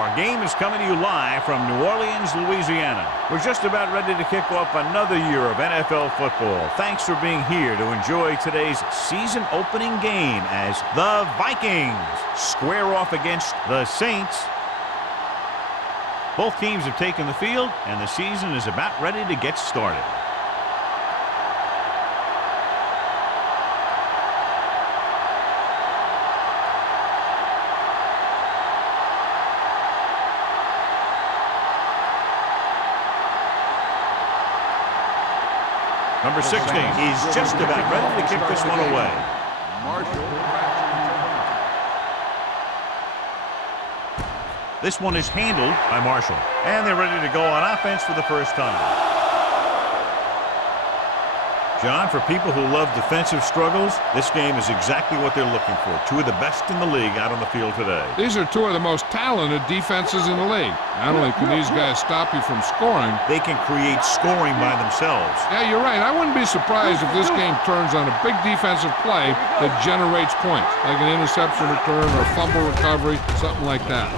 Our game is coming to you live from New Orleans, Louisiana. We're just about ready to kick off another year of NFL football. Thanks for being here to enjoy today's season opening game as the Vikings square off against the Saints. Both teams have taken the field, and the season is about ready to get started. Number 16 is just about ready to kick this one away. This one is handled by Marshall. And they're ready to go on offense for the first time. John, for people who love defensive struggles, this game is exactly what they're looking for. Two of the best in the league out on the field today. These are two of the most talented defenses in the league. Not only can these guys stop you from scoring, they can create scoring by themselves. Yeah, you're right. I wouldn't be surprised if this game turns on a big defensive play that generates points, like an interception return or fumble recovery, something like that.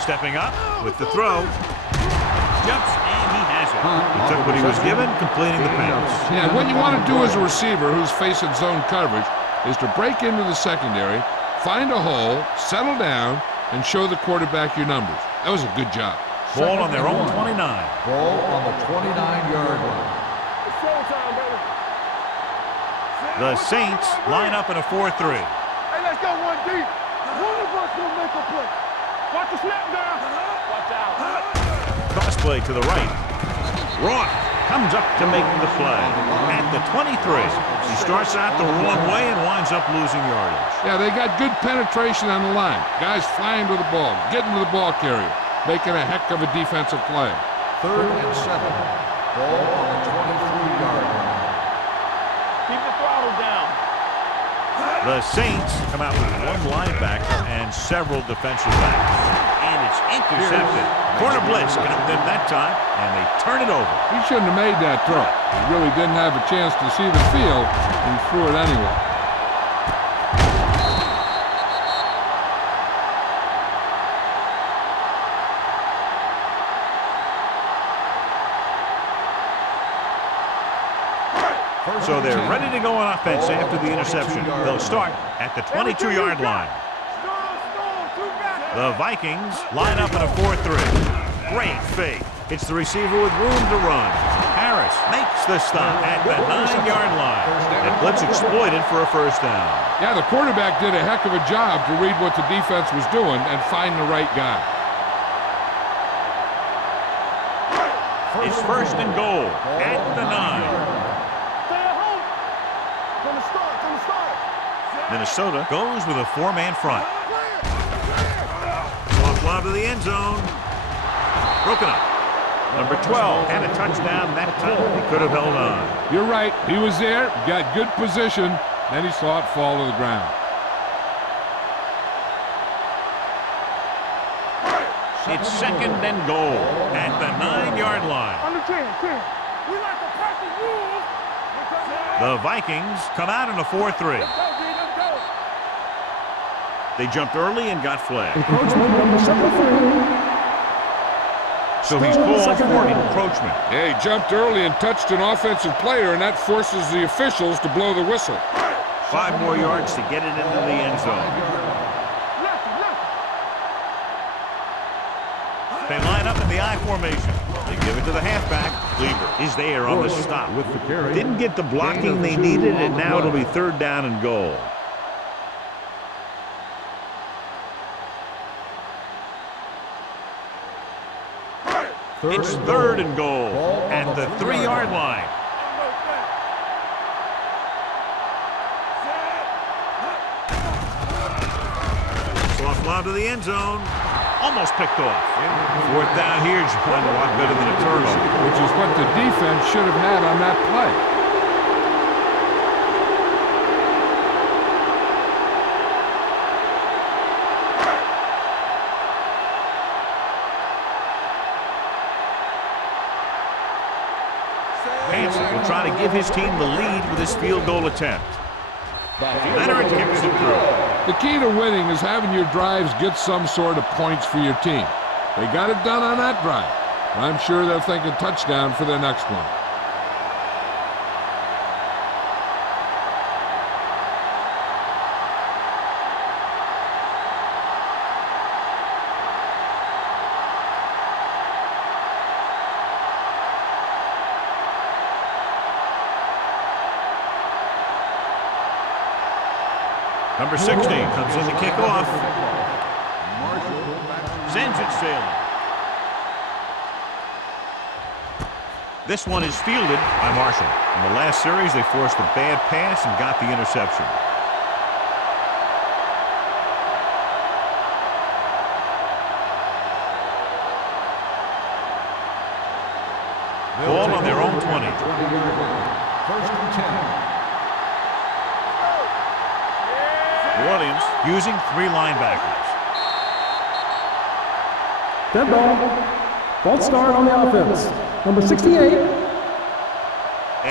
Stepping up with the throw. Jumps, and he has it. He took what he was given, completing the pass. Yeah, what you want to do as a receiver who's facing zone coverage is to break into the secondary, find a hole, settle down, and show the quarterback your numbers. That was a good job. Ball on their own 29. Ball on the 29-yard line. The Saints line up in a 4-3. Hey, let's go one deep. One of us will make a play. Watch the snap down. Watch out. Cross play to the right. Roth comes up to make the play at the 23. He starts out the wrong way and winds up losing yardage. Yeah, they got good penetration on the line. Guys flying to the ball, getting to the ball carrier, making a heck of a defensive play. 3rd and 7. Ball on the 23-yard line. Keep the throttle down. The Saints come out with one linebacker and several defensive backs. And it's intercepted. Corner blitz got them that time, and they turn it over. He shouldn't have made that throw. He really didn't have a chance to see the field, and he threw it anyway. So they're ready to go on offense after the interception. They'll start at the 22-yard line. The Vikings line up in a 4-3. Great fake. It's the receiver with room to run. Harris makes the stop at the 9-yard line. And blitz exploited for a first down. Yeah, the quarterback did a heck of a job to read what the defense was doing and find the right guy. It's 1st and goal at the 9. Minnesota goes with a 4-man front. Lob to the end zone. Broken up. Number 12 and a touchdown that time. He could have held on. You're right. He was there, got good position, then he saw it fall to the ground. It's 2nd and goal at the 9-yard line. On the 10. We like to practice rules. The Vikings come out in a 4-3. They jumped early and got flagged. So he's called for encroachment. Yeah, he jumped early and touched an offensive player, and that forces the officials to blow the whistle. 5 more yards to get it into the end zone. They line up in the I formation. They give it to the halfback. Cleaver is there on the stop. Didn't get the blocking they needed, and now it'll be 3rd down and goal. It's 3rd and goal at the 3-yard line. Soft lob to the end zone. Almost picked off. 4th down here, John, a lot better than a turnover. Which is what the defense should have had on that play. Hansen will try to give his team the lead with his field goal attempt. Leonard kicks it through. The key to winning is having your drives get some sort of points for your team. They got it done on that drive. I'm sure they'll think a touchdown for their next one. Number 16 comes in to kick off. Sends it sailing. This one is fielded by Marshall. In the last series, they forced a bad pass and got the interception. Ball on their own 20. First and 10. New Orleans using 3 linebackers. Dead ball. False start on the offense. Number 68.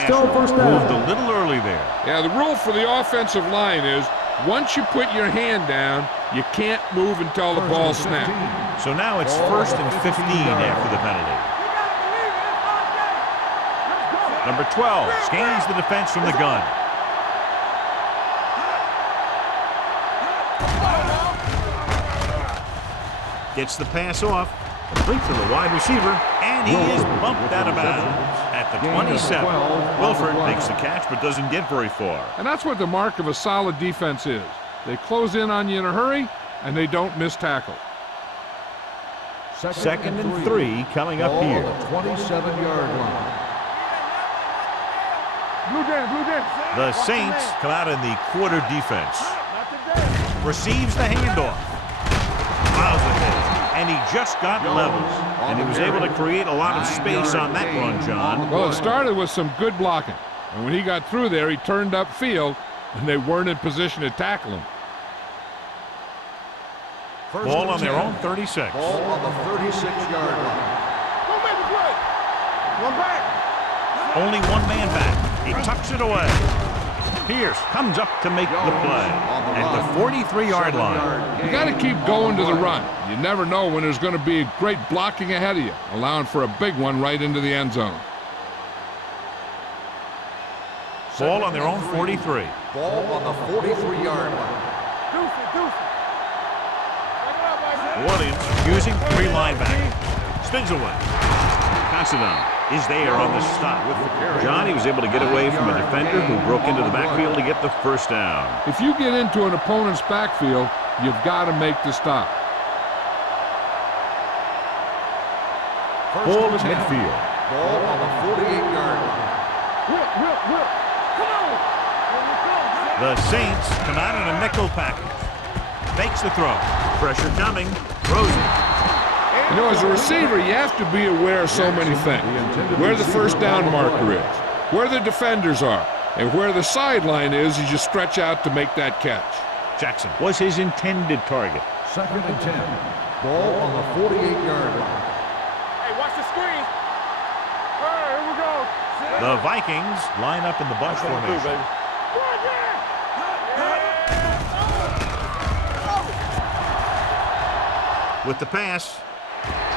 Still first down. Moved a little early there. Yeah, the rule for the offensive line is once you put your hand down, you can't move until the ball snaps. So now it's first and 15 after the penalty. Number 12 scans the defense from the gun. Gets the pass off, complete to the wide receiver, and he is bumped out of bounds at the 27. Wilford makes the catch but doesn't get very far. And that's what the mark of a solid defense is. They close in on you in a hurry, and they don't miss tackle. Second and 3 coming up here. Ball on the 27-yard line. The Saints come out in the quarter defense. Receives the handoff. Miles ahead. And he just got levels. And he was able to create a lot of space on that run, John. Well, it started with some good blocking. And when he got through there, he turned upfield, and they weren't in position to tackle him. Ball on their own 36. Ball on the 36-yard line. Don't make a play. One back. Only one man back. He tucks it away. Pierce comes up to make the play at the 43-yard line. You got to keep going to the run. You never know when there's going to be great blocking ahead of you, allowing for a big one right into the end zone. Ball on their own 43. Ball on the 43-yard line. New Orleans using 3 linebackers. Spins away. Considine is there on the stop. John, he was able to get away from a defender who broke into the backfield to get the first down. If you get into an opponent's backfield, you've got to make the stop. Ball at midfield. Ball on the 48-yard line. Come on. The Saints come out in a nickel package. Makes the throw. Pressure coming. Throws it. You know, as a receiver, you have to be aware of so many things. Where the first down marker is, where the defenders are, and where the sideline is as you stretch out to make that catch. Jackson was his intended target. Second and 10. Ball on the 48-yard line. Hey, watch the screen. All right, here we go. The Vikings line up in the bunch formation. With the pass,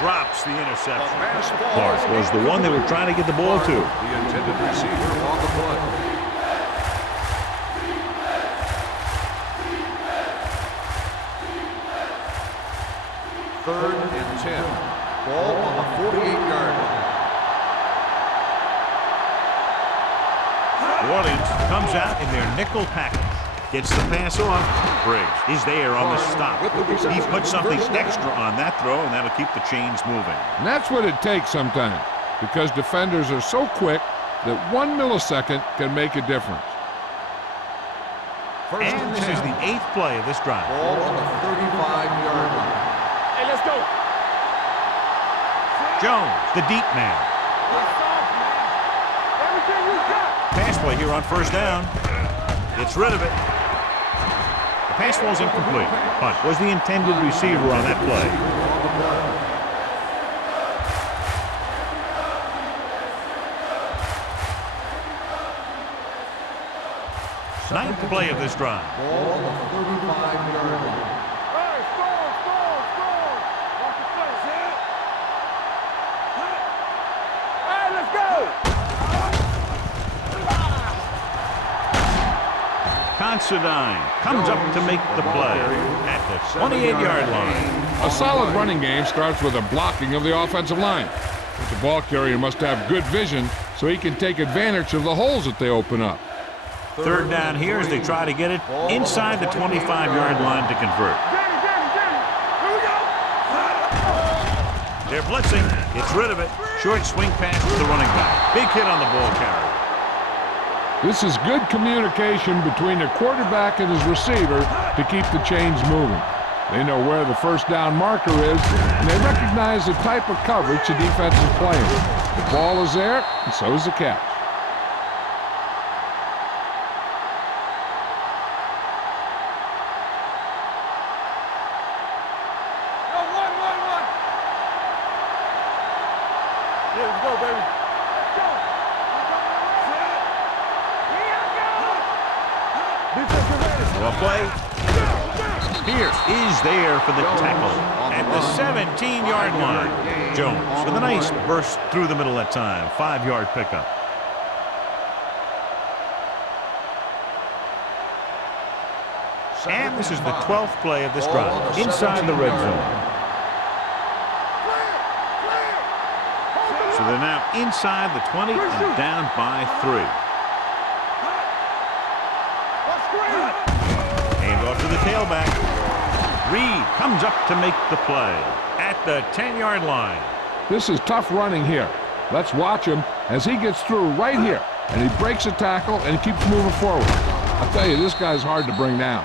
drops the interception. Clark was the one they were trying to get the ball to. The intended receiver on the play. Third and 10. Ball on the 48-yard line. New Orleans comes out in their nickel package. Gets the pass off. Briggs is there on the stop. He puts something extra on that throw, and that'll keep the chains moving. And that's what it takes sometimes, because defenders are so quick that 1 millisecond can make a difference. And this is the 8th play of this drive. Ball on the 35-yard line. Hey, let's go. Jones, the deep man. Everything you got. Pass play here on first down. Gets rid of it. The pass falls incomplete. Hunt was the intended receiver on that play. Ninth play of this drive. Ball on the 35-yard line. Hey, score. Watch the play. Considine comes up to make the play at the 28-yard line. A solid running game starts with a blocking of the offensive line. But the ball carrier must have good vision so he can take advantage of the holes that they open up. Third down here as they try to get it inside the 25-yard line to convert. They're blitzing. Gets rid of it. Short swing pass to the running back. Big hit on the ball carrier. This is good communication between the quarterback and his receiver to keep the chains moving. They know where the first down marker is, and they recognize the type of coverage the defense is playing. The ball is there, and so is the catch. Let's go, baby. Let's go. Defense is ready. Well, play. Pierce is there for the tackle at the 17-yard line. Jones with a nice burst through the middle that time. 5-yard pickup. And this is the 12th play of this drive inside the red zone. So they're now inside the 20 and down by 3. Hand off to the tailback. Reed comes up to make the play at the 10-yard line. This is tough running here. Let's watch him as he gets through right here, and he breaks a tackle and he keeps moving forward. I'll tell you, this guy's hard to bring down.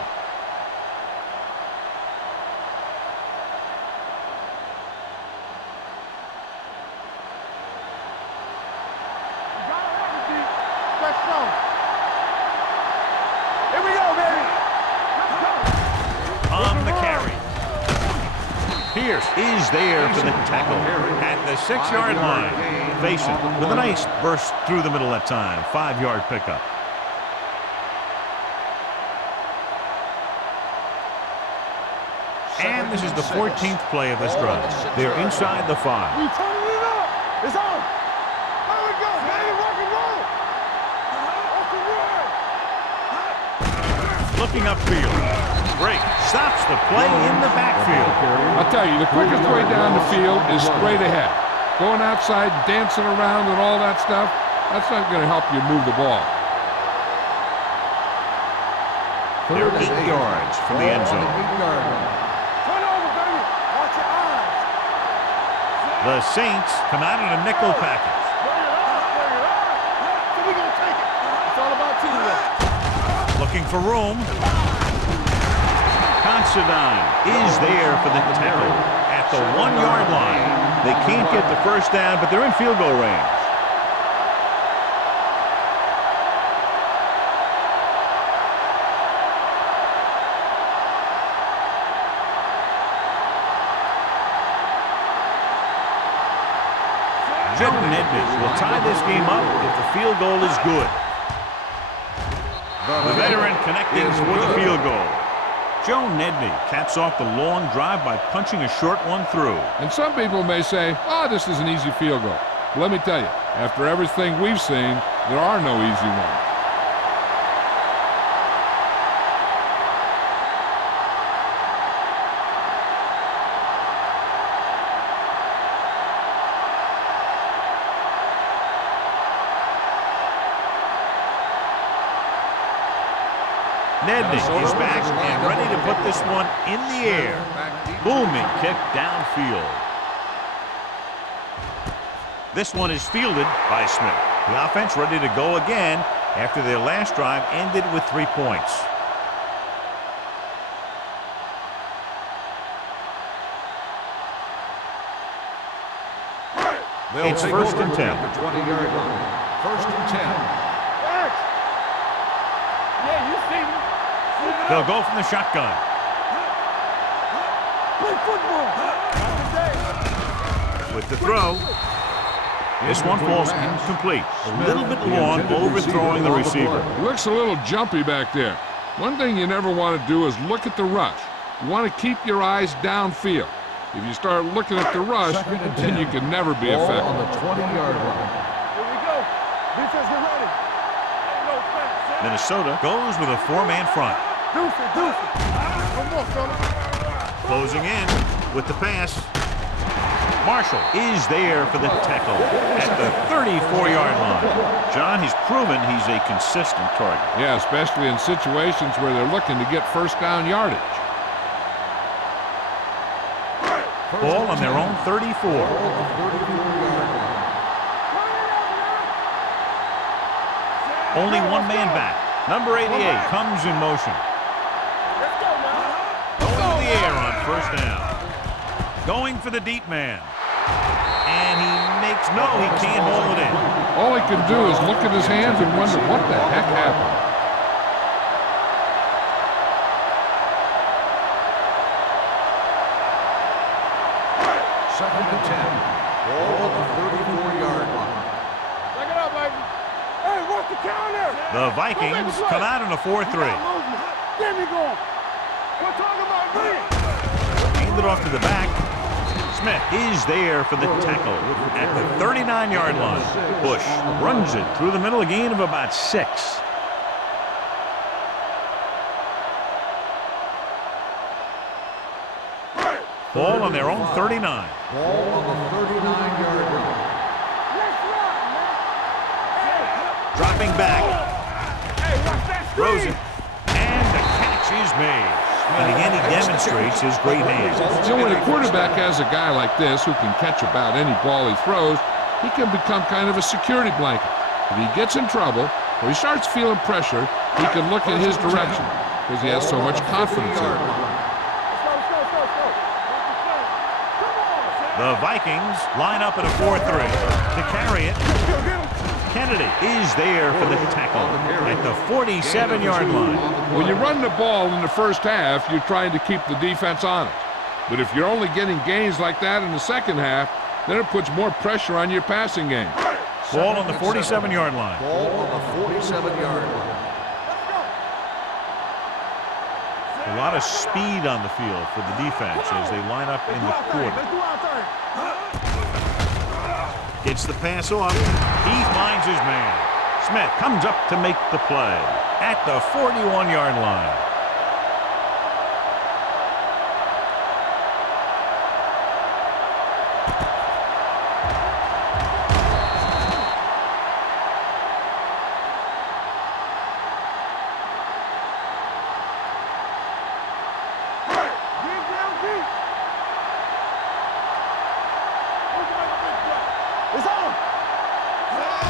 Pierce is there for the tackle at the 6-yard line. Facing with a nice burst through the middle that time. 5-yard pickup. And this is the 14th play of this drive. They're inside the 5. We turning it up. It's on. There we go, baby. Rock and roll. Off the run. Looking upfield. Great. Stops the play in the backfield. I'll tell you, the quickest way down the field is straight ahead. Going outside, dancing around and all that stuff, that's not going to help you move the ball. They're 8 yards from the end zone. Turn over, baby. Watch your eyes. The Saints come out in a nickel package. Bring it up. Bring it up. So we gonna take it. It's all about teamwork. Looking for room. Considine is there for the tackle at the 1-yard line. They can't get the first down, but they're in field goal range. Joe Nedney will tie this game up if the field goal is good. The veteran connecting for the field goal. Joe Nedney caps off the long drive by punching a short one through. And some people may say, oh, this is an easy field goal. But let me tell you, after everything we've seen, there are no easy ones. Nedney is back and ready to put this one in the air. Booming kick downfield. This one is fielded by Smith. The offense ready to go again after their last drive ended with 3 points. It's 1st and 10. At the 20-yard line. 1st and 10. Yeah, you see me. They'll go from the shotgun. Play football. With the throw. This one falls incomplete. A little bit long, overthrowing the receiver. He looks a little jumpy back there. One thing you never want to do is look at the rush. You want to keep your eyes downfield. If you start looking at the rush, then you can never be Ball effective. on the 20-yard line. Here we go. Defense, get ready. Ain't no fence. Minnesota goes with a 4-man front. Deuce it, deuce it. One more, fella. Closing in with the pass. Marshall is there for the tackle at the 34-yard line. John, he's proven he's a consistent target. Yeah, especially in situations where they're looking to get first down yardage. Ball on their own 34. Only one man back. Number 88 comes in motion. Let's go, man. Going to the air on first down. Going for the deep man. And he makes no, he can't hold it in. All he can do is look at his hands and wonder what the heck happened. Second and 10. Ball on the 34-yard line. Back it up, baby. Hey, what's the counter? The Vikings come out in a 4-3. Get me going. We're talking about me. Hand it off to the back. Smith is there for the tackle at the 39-yard line. Bush runs it through the middle, a gain of about 6. Ball on their own 39. Ball on the 39-yard line. Dropping back. Hey, watch that Throws screen. it. And the catch is made. And again, he demonstrates his great hands. So when a quarterback has a guy like this who can catch about any ball he throws, he can become kind of a security blanket. If he gets in trouble or he starts feeling pressure, he can look in his direction because he has so much confidence in him. The Vikings line up in a 4-3. To carry it, Kennedy is there for the tackle at the 47-yard line. When you run the ball in the first half, you're trying to keep the defense honest. But if you're only getting gains like that in the second half, then it puts more pressure on your passing game. Ball on the 47-yard line. Ball on the 47-yard line. A lot of speed on the field for the defense as they line up in the quarter. Gets the pass off. He finds his man. Smith comes up to make the play at the 41-yard line.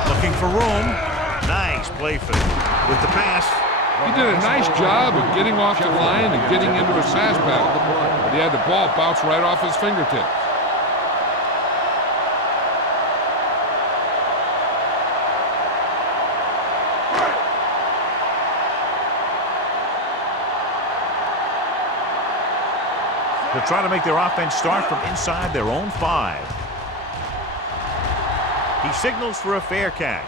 Looking for room. Nice play fake with the pass. He did a nice job of getting off the line and getting into his pass pattern. But he had the ball bounce right off his fingertips. They'll try to make their offense start from inside their own 5. He signals for a fair catch.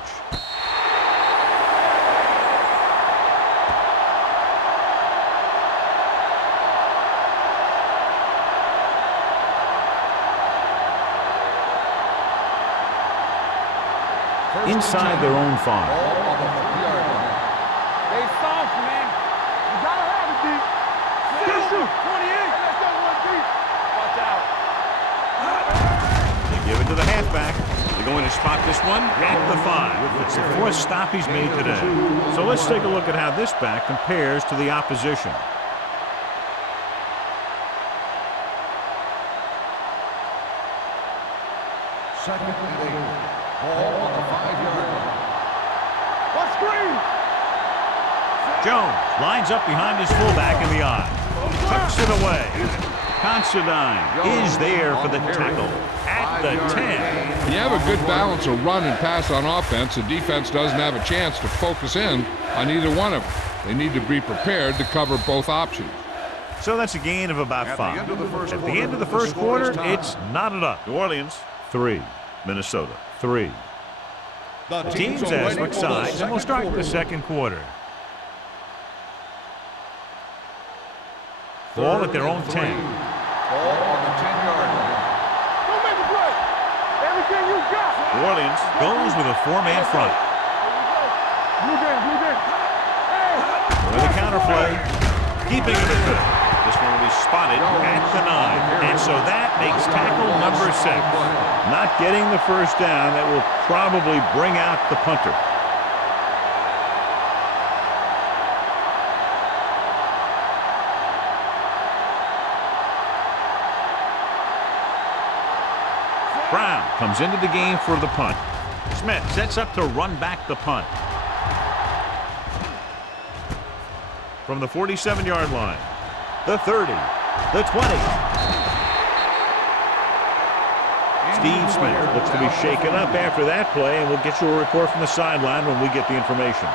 Inside their own 5. Ball on the 3-yard line. They soft, man. You gotta have it deep. Shoot. 28. Let's go one deep. Watch out. They give it to the halfback. They're going to spot this one at the 5. It's the 4th stop he's made today. So let's take a look at how this back compares to the opposition. Second and 8. Ball on the 5-yard line. What screen? Jones lines up behind his fullback in the eye. Tucks it away. Considine is there for the tackle at the 10. When you have a good balance of run and pass on offense, the defense doesn't have a chance to focus in on either one of them. They need to be prepared to cover both options. So that's a gain of about 5. At the end of the first quarter, it's knotted up. New Orleans 3, Minnesota 3. The teams as switch sides, and we'll start the second quarter. Ball at their own 10. Ball on the 10-yard line. Don't make a play. Everything you got. New Orleans goes with a 4-man front. Blue game, blue game. counter play. Keeping it good. This one will be spotted at the 9. And so that makes tackle number 6. Not getting the first down. That will probably bring out the punter. Brown comes into the game for the punt. Smith sets up to run back the punt. From the 47-yard line, the 30, the 20. Steve Smith looks to be shaken up after that play, and we'll get you a report from the sideline when we get the information.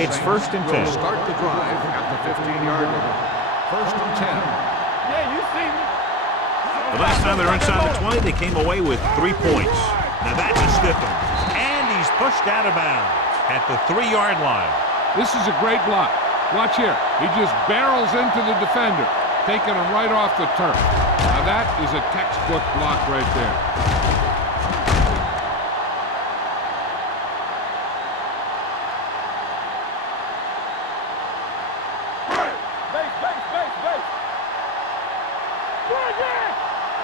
It's 1st and 10. Start the drive at the 15-yard line. 1st and 10. Yeah, you see me. The last time they were inside the 20, they came away with 3 points. Now that's a stiff one. And he's pushed out of bounds at the 3-yard line. This is a great block. Watch here. He just barrels into the defender, taking him right off the turf. Now that is a textbook block right there.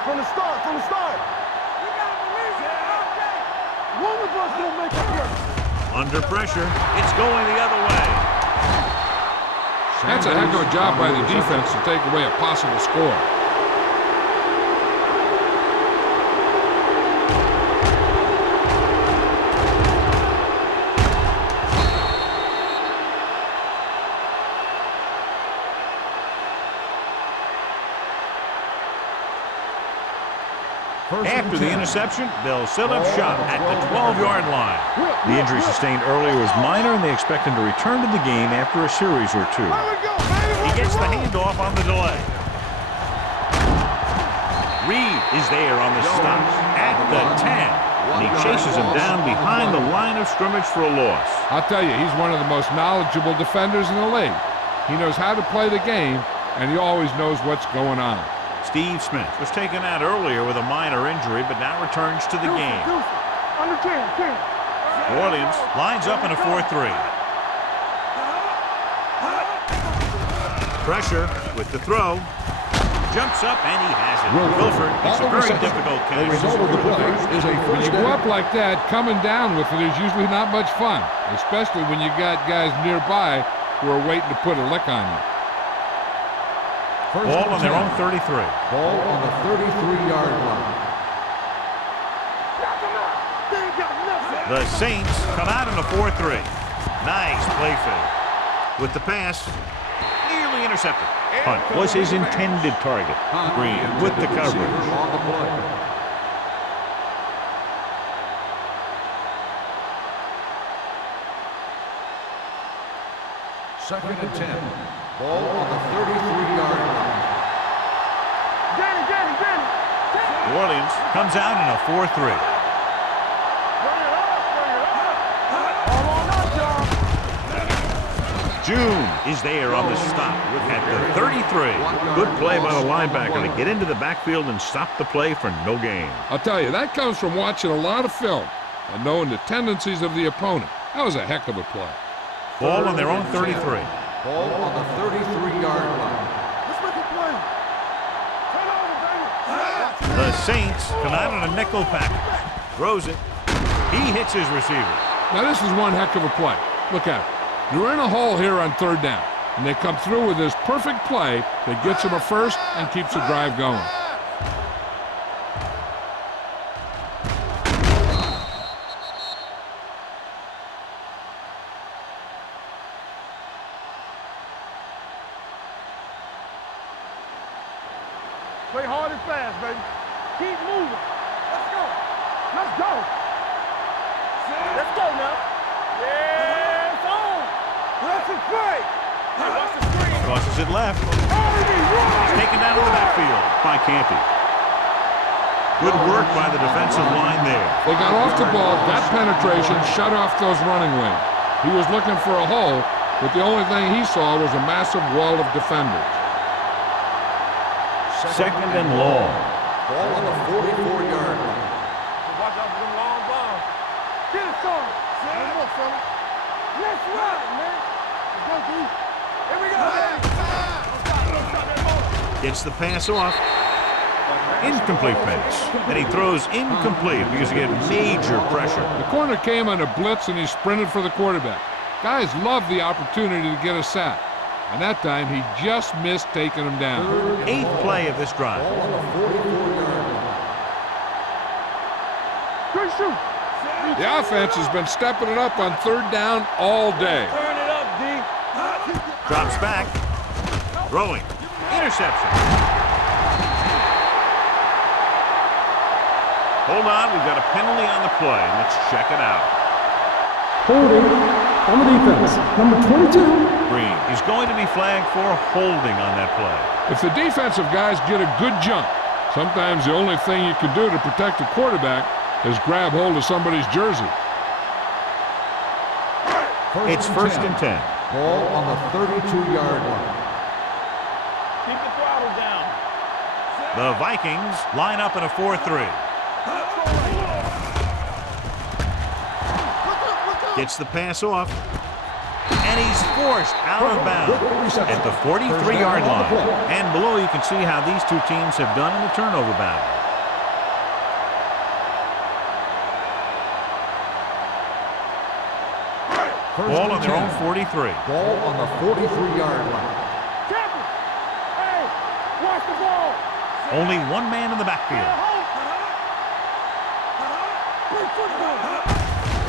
From the start. You gotta believe it. One of us will make it work. Under pressure, it's going the other way. That's a heck of a job by the defense to take away a possible score. After the interception, they'll set up shop at the 12-yard line. The injury sustained earlier was minor, and they expect him to return to the game after a series or 2. He gets the handoff on the delay. Reed is there on the stop at the 10, and he chases him down behind the line of scrimmage for a loss. I'll tell you, he's one of the most knowledgeable defenders in the league. He knows how to play the game, and he always knows what's going on. Steve Smith was taken out earlier with a minor injury, but now returns to the game. Under 10. New Orleans lines up in a 4-3. Pressure with the throw. Jumps up, and he has it. Wilford makes a very difficult catch. The result of the play is a When you first go down. up like that, coming down with it is usually not much fun, especially when you got guys nearby who are waiting to put a lick on you. Ball on their own 33. Ball on the 33-yard line. The Saints come out in a 4-3. Nice play fake. With the pass, nearly intercepted. Punt was his intended target. Green with the coverage. On the play. Second and 10. Ball on the 33-yard line. Danny. New Orleans comes out in a 4-3. Bring it up. All on us, y'all. June is there on the stop at the 33. Good play by the linebacker to get into the backfield and stop the play for no gain. I'll tell you, that comes from watching a lot of film and knowing the tendencies of the opponent. That was a heck of a play. Ball on their own 33. Ball on the 33-yard line. Let's make a play. Turn over, baby. The Saints come out in a nickel package. Throws it. He hits his receiver. Now this is one heck of a play. Look at it. You're in a hole here on 3rd down, and they come through with this perfect play that gets them a first and keeps the drive going. Play hard and fast, baby. Keep moving. Let's go. Let's go now. Yeah, it's on. Let's play. Hey, watch the screen. Crosses it left. Taken down in the backfield by Canty. Good work by the defensive line there. They got off the ball. That penetration shut off those running lanes. He was looking for a hole, but the only thing he saw was a massive wall of defenders. Second and long. Ball on the 44-yard line. Watch out for them long balls. Get it, son. One more, fella. Let's run, man. Let's go, D. Here we go. Don't stop that ball. Gets the pass off. Incomplete pass. And he throws incomplete because he get major pressure. The corner came on a blitz and he sprinted for the quarterback. Guys love the opportunity to get a sack. And that time he just missed taking him down. 8th play of this drive. Ball on the 44-yard line. Good shoot. The offense has been stepping it up on 3rd down all day. Turn it up, D. Drops back. Throwing. Interception. Hold on, we've got a penalty on the play. Let's check it out. Holding on the defense. Number 22. Green. He's going to be flagged for holding on that play. If the defensive guys get a good jump, sometimes the only thing you can do to protect the quarterback is grab hold of somebody's jersey. It's first and 10. Ball on the 32-yard line. Keep the throttle down. The Vikings line up in a 4-3. Gets the pass off. And he's forced out of bounds at the 43-yard line. And below you can see how these two teams have done in the turnover battle. Ball on their own 43. Ball on the 43-yard line. Captain. Hey, watch the ball. Only one man in the backfield. Big football.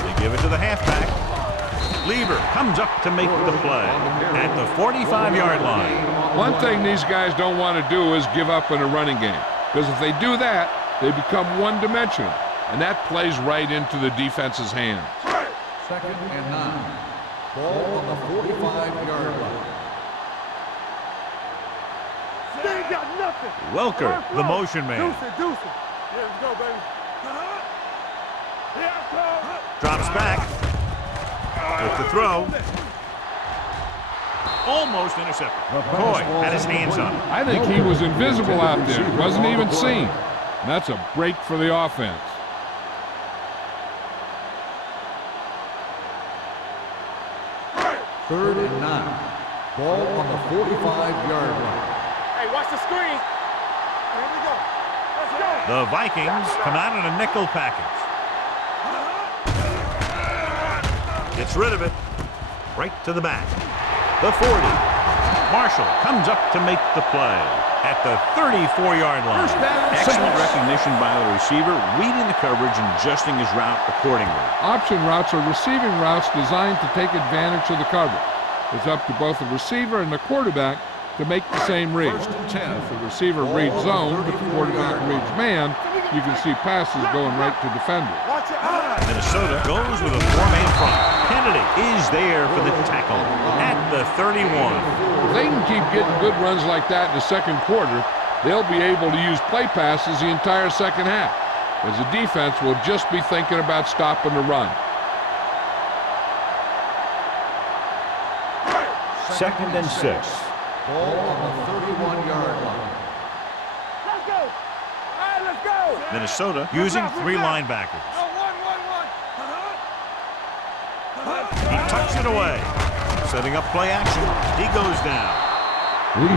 They give it to the halfback. Lieber comes up to make the play at the 45-yard line. One thing these guys don't want to do is give up in a running game. Because if they do that, they become one-dimensional. And that plays right into the defense's hands. 2nd and 9. Ball on the 45-yard line. They ain't got nothing. Welker, the motion man. Deuce it. Yeah, let's go, baby. Yeah, come. Drops back. With the throw. Almost intercepted. Coy had his hands on it. I think he was invisible out there. Wasn't even seen. And that's a break for the offense. Third and 9. Ball on the 45-yard line. Hey, watch the screen. Here we go. Let's go. The Vikings come out in a nickel package. Gets rid of it. Right to the back. The 40. Marshall comes up to make the play at the 34-yard line. Excellent recognition by the receiver, reading the coverage and adjusting his route accordingly. Option routes are receiving routes designed to take advantage of the coverage. It's up to both the receiver and the quarterback to make the same read. If the receiver reads zone, but the quarterback reads man, you can see passes going right to defenders. Watch your eyes. Minnesota goes with a 4-man front. Kennedy is there for the tackle at the 31. If they can keep getting good runs like that in the second quarter, they'll be able to use play passes the entire second half, as the defense will just be thinking about stopping the run. Second and 6. Ball on the 31-yard line. Let's go. All right, let's go. Minnesota using 3 linebackers. No, one. He tucks it away. Setting up play action. He goes down.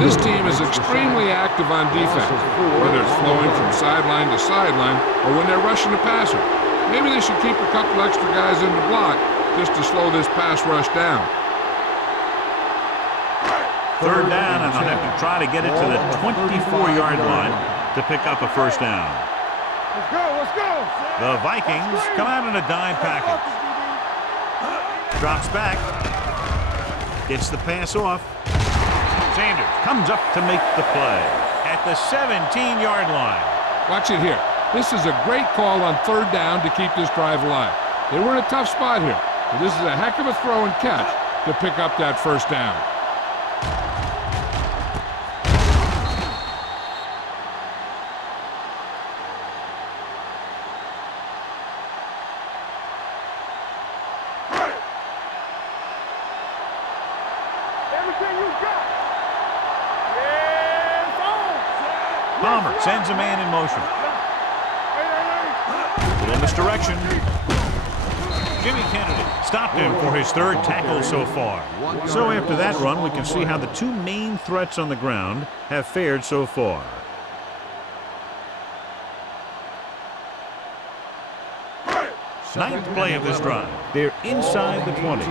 This team is extremely active on defense, whether it's flowing from sideline to sideline or when they're rushing the passer. Maybe they should keep a couple extra guys in the block just to slow this pass rush down. Third down, and they'll have to try to get it to the 24-yard line to pick up a first down. Let's go. The Vikings come out in a dime package. Drops back. Gets the pass off. Sanders comes up to make the play at the 17-yard line. Watch it here. This is a great call on third down to keep this drive alive. They were in a tough spot here, but this is a heck of a throw and catch to pick up that first down. Everything you got. Yeah, it's on. Palmer sends a man in motion. A little misdirection. Jimmy Kennedy stopped him for his third tackle so far. So after that run, we can see how the two main threats on the ground have fared so far. Ninth play of this drive. They're inside the 20.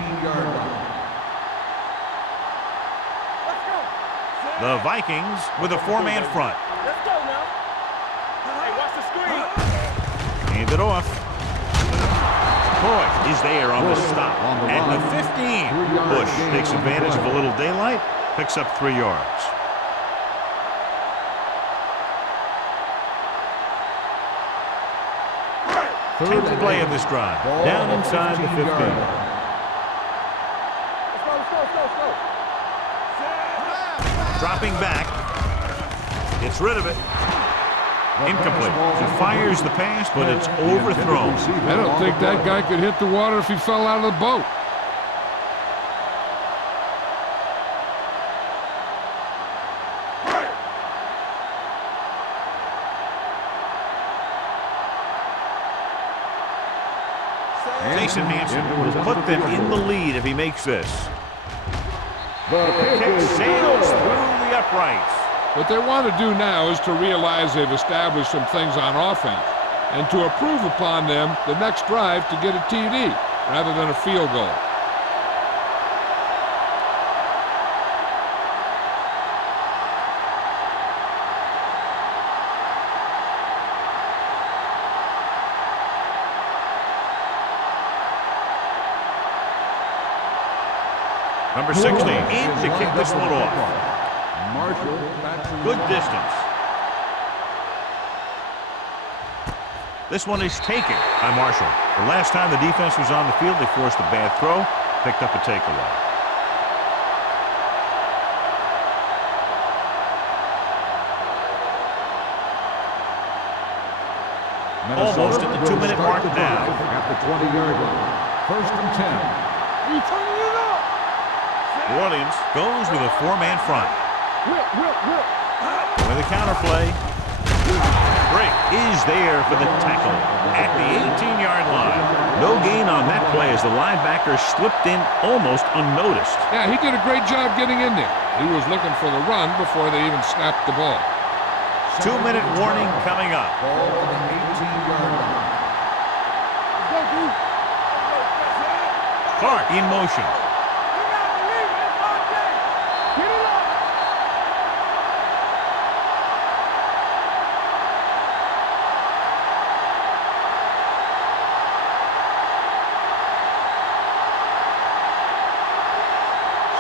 The Vikings with a four-man front. Let's go now. Hey, watch the screen. Hand it off. Boy is there on the stop. At the 15. Bush takes advantage of a little daylight, picks up 3 yards. Tenth play of this drive. Down inside the 15. Let's go. Dropping back. Gets rid of it. Incomplete. He fires the pass, but it's overthrown. I don't think that guy could hit the water if he fell out of the boat. Jason Hansen will put them in the lead if he makes this. The kick sails through the uprights. What they want to do now is to realize they've established some things on offense and to improve upon them the next drive to get a TD rather than a field goal. Number 16 in to kick this one off. Good distance. This one is taken by Marshall. The last time the defense was on the field, they forced a bad throw, picked up a takeaway. Almost at the 2-minute mark now. At the 20-yard line. First and 10. You turning it up. New Orleans goes with a four-man front. Whip. With a counterplay. Break is there for the tackle at the 18-yard line. No gain on that play as the linebacker slipped in almost unnoticed. Yeah, he did a great job getting in there. He was looking for the run before they even snapped the ball. 2-minute warning coming up. Ball on the 18-yard line. Clark in motion.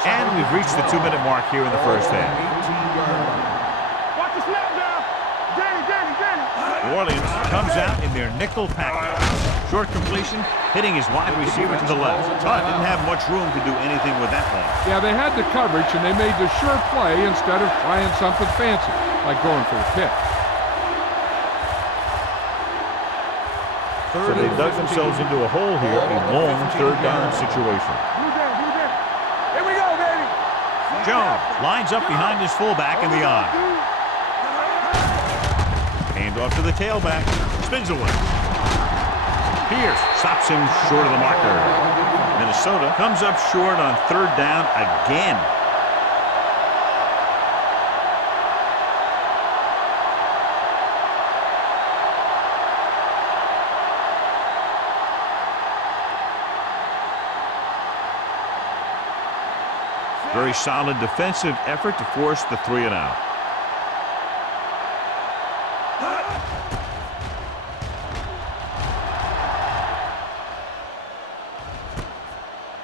And we've reached the 2-minute mark here in the first half. 18-yard line. Watch the snap down. Danny. New Orleans comes out in their nickel package. Short completion, hitting his wide receiver to the left. But didn't have much room to do anything with that one. Yeah, they had the coverage, and they made the sure play instead of trying something fancy, like going for a pick. So they dug themselves into a hole here, a long third-down situation. Blue down. Here we go, baby. Jones lines up behind his fullback in the eye. Hand off to the tailback. Spins away. Pierce stops him short of the marker. Minnesota comes up short on third down again. Very solid defensive effort to force the 3-and-out.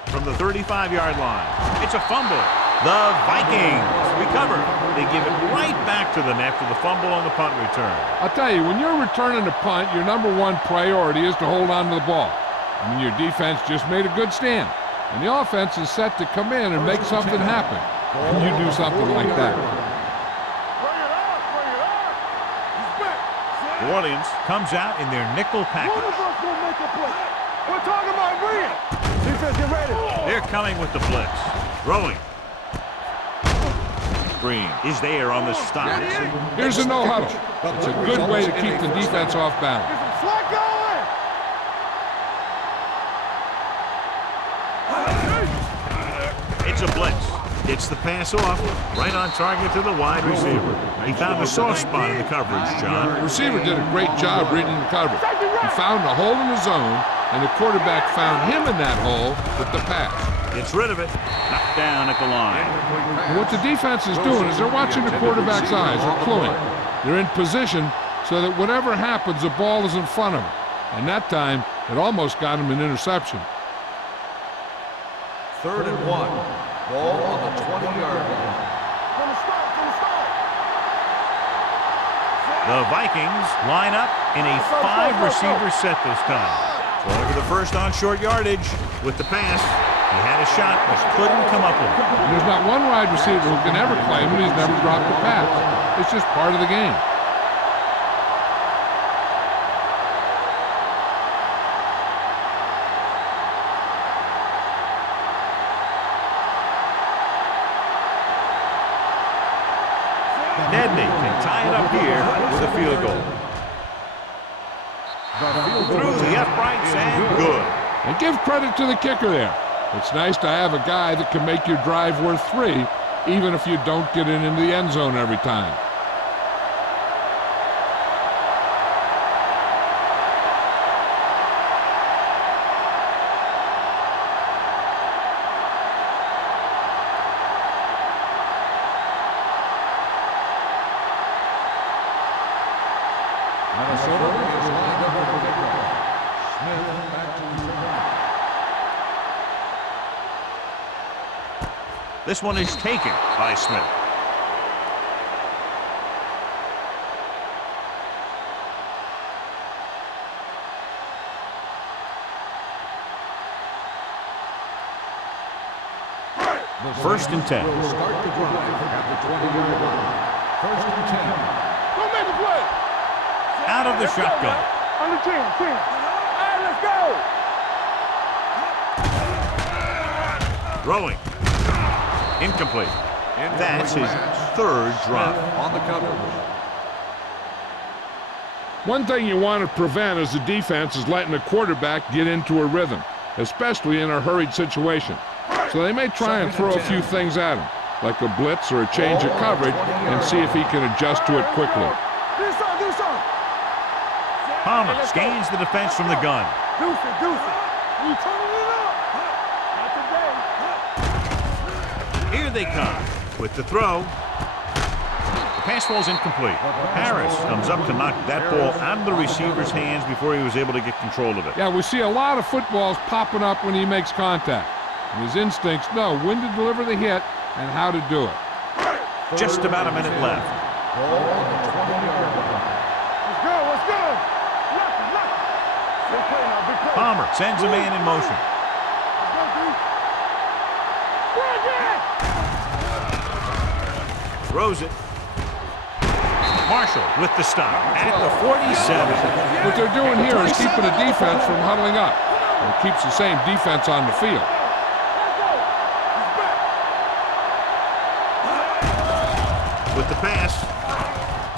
From the 35-yard line, it's a fumble. The Vikings recover. They give it right back to them after the fumble on the punt return. I'll tell you, when you're returning a punt, your number one priority is to hold on to the ball. I mean, your defense just made a good stand. And the offense is set to come in and make something happen. And you do something like that. Bring it up. He's back. New Orleans comes out in their nickel One of package. us will make a play. We're talking about bring it. Defense, get ready. They're coming with the blitz. Throwing. screen is there on the stop. Here's a no huddle. It's a good way to keep the defense off balance. Get some slack going. It's a blitz. Gets the pass off, right on target to the wide receiver. He found a soft spot in the coverage, John. The receiver did a great job reading the coverage. He found a hole in the zone, and the quarterback found him in that hole with the pass. Gets rid of it. Knocked down at the line. And what the defense is doing is they're watching the quarterback's eyes. They're cluing. They're in position so that whatever happens, the ball is in front of him. And that time, it almost got him an interception. 3rd and 1. Ball on the 20-yard line. From the start. The Vikings line up in a 5-receiver set this time. Going for the first on short yardage with the pass. He had a shot, but couldn't come up with it. And there's not one wide receiver who can ever claim it. He's never dropped a pass. It's just part of the game. Nedney can tie it up here with a field goal. Through the uprights and good. And give credit to the kicker there. It's nice to have a guy that can make your drive worth 3, even if you don't get it into the end zone every time. Minnesota is lined up for the kickoff. Smith back to return. This one is taken by Smith. First and 10. Will start the drive at the 20-yard line. 1st and 10. Go make a play. Out of the shotgun. On the 10. All right, let's go. Throwing. Incomplete. That's his 3rd drop. On the coverage. One thing you want to prevent as a defense is letting the quarterback get into a rhythm, especially in a hurried situation. So they may try and throw a few things at him, like a blitz or a change of coverage, and see if he can adjust to it quickly. Do something. Palmer scans the defense from the gun. Deuce it. You turning it up. Not today. Here they come with the throw. The pass falls incomplete. Harris comes up to knock that ball out of the receiver's hands before he was able to get control of it. Yeah, we see a lot of footballs popping up when he makes contact. And his instincts know when to deliver the hit and how to do it. Just about a minute left. Ball on the 20-yard line. Let's go. Lock it. Big play now, big play. Palmer sends a man in motion. Let's go, D. Throws it. Marshall with the stop at the 47. What they're doing here is keeping the defense from huddling up. It keeps the same defense on the field. With the pass,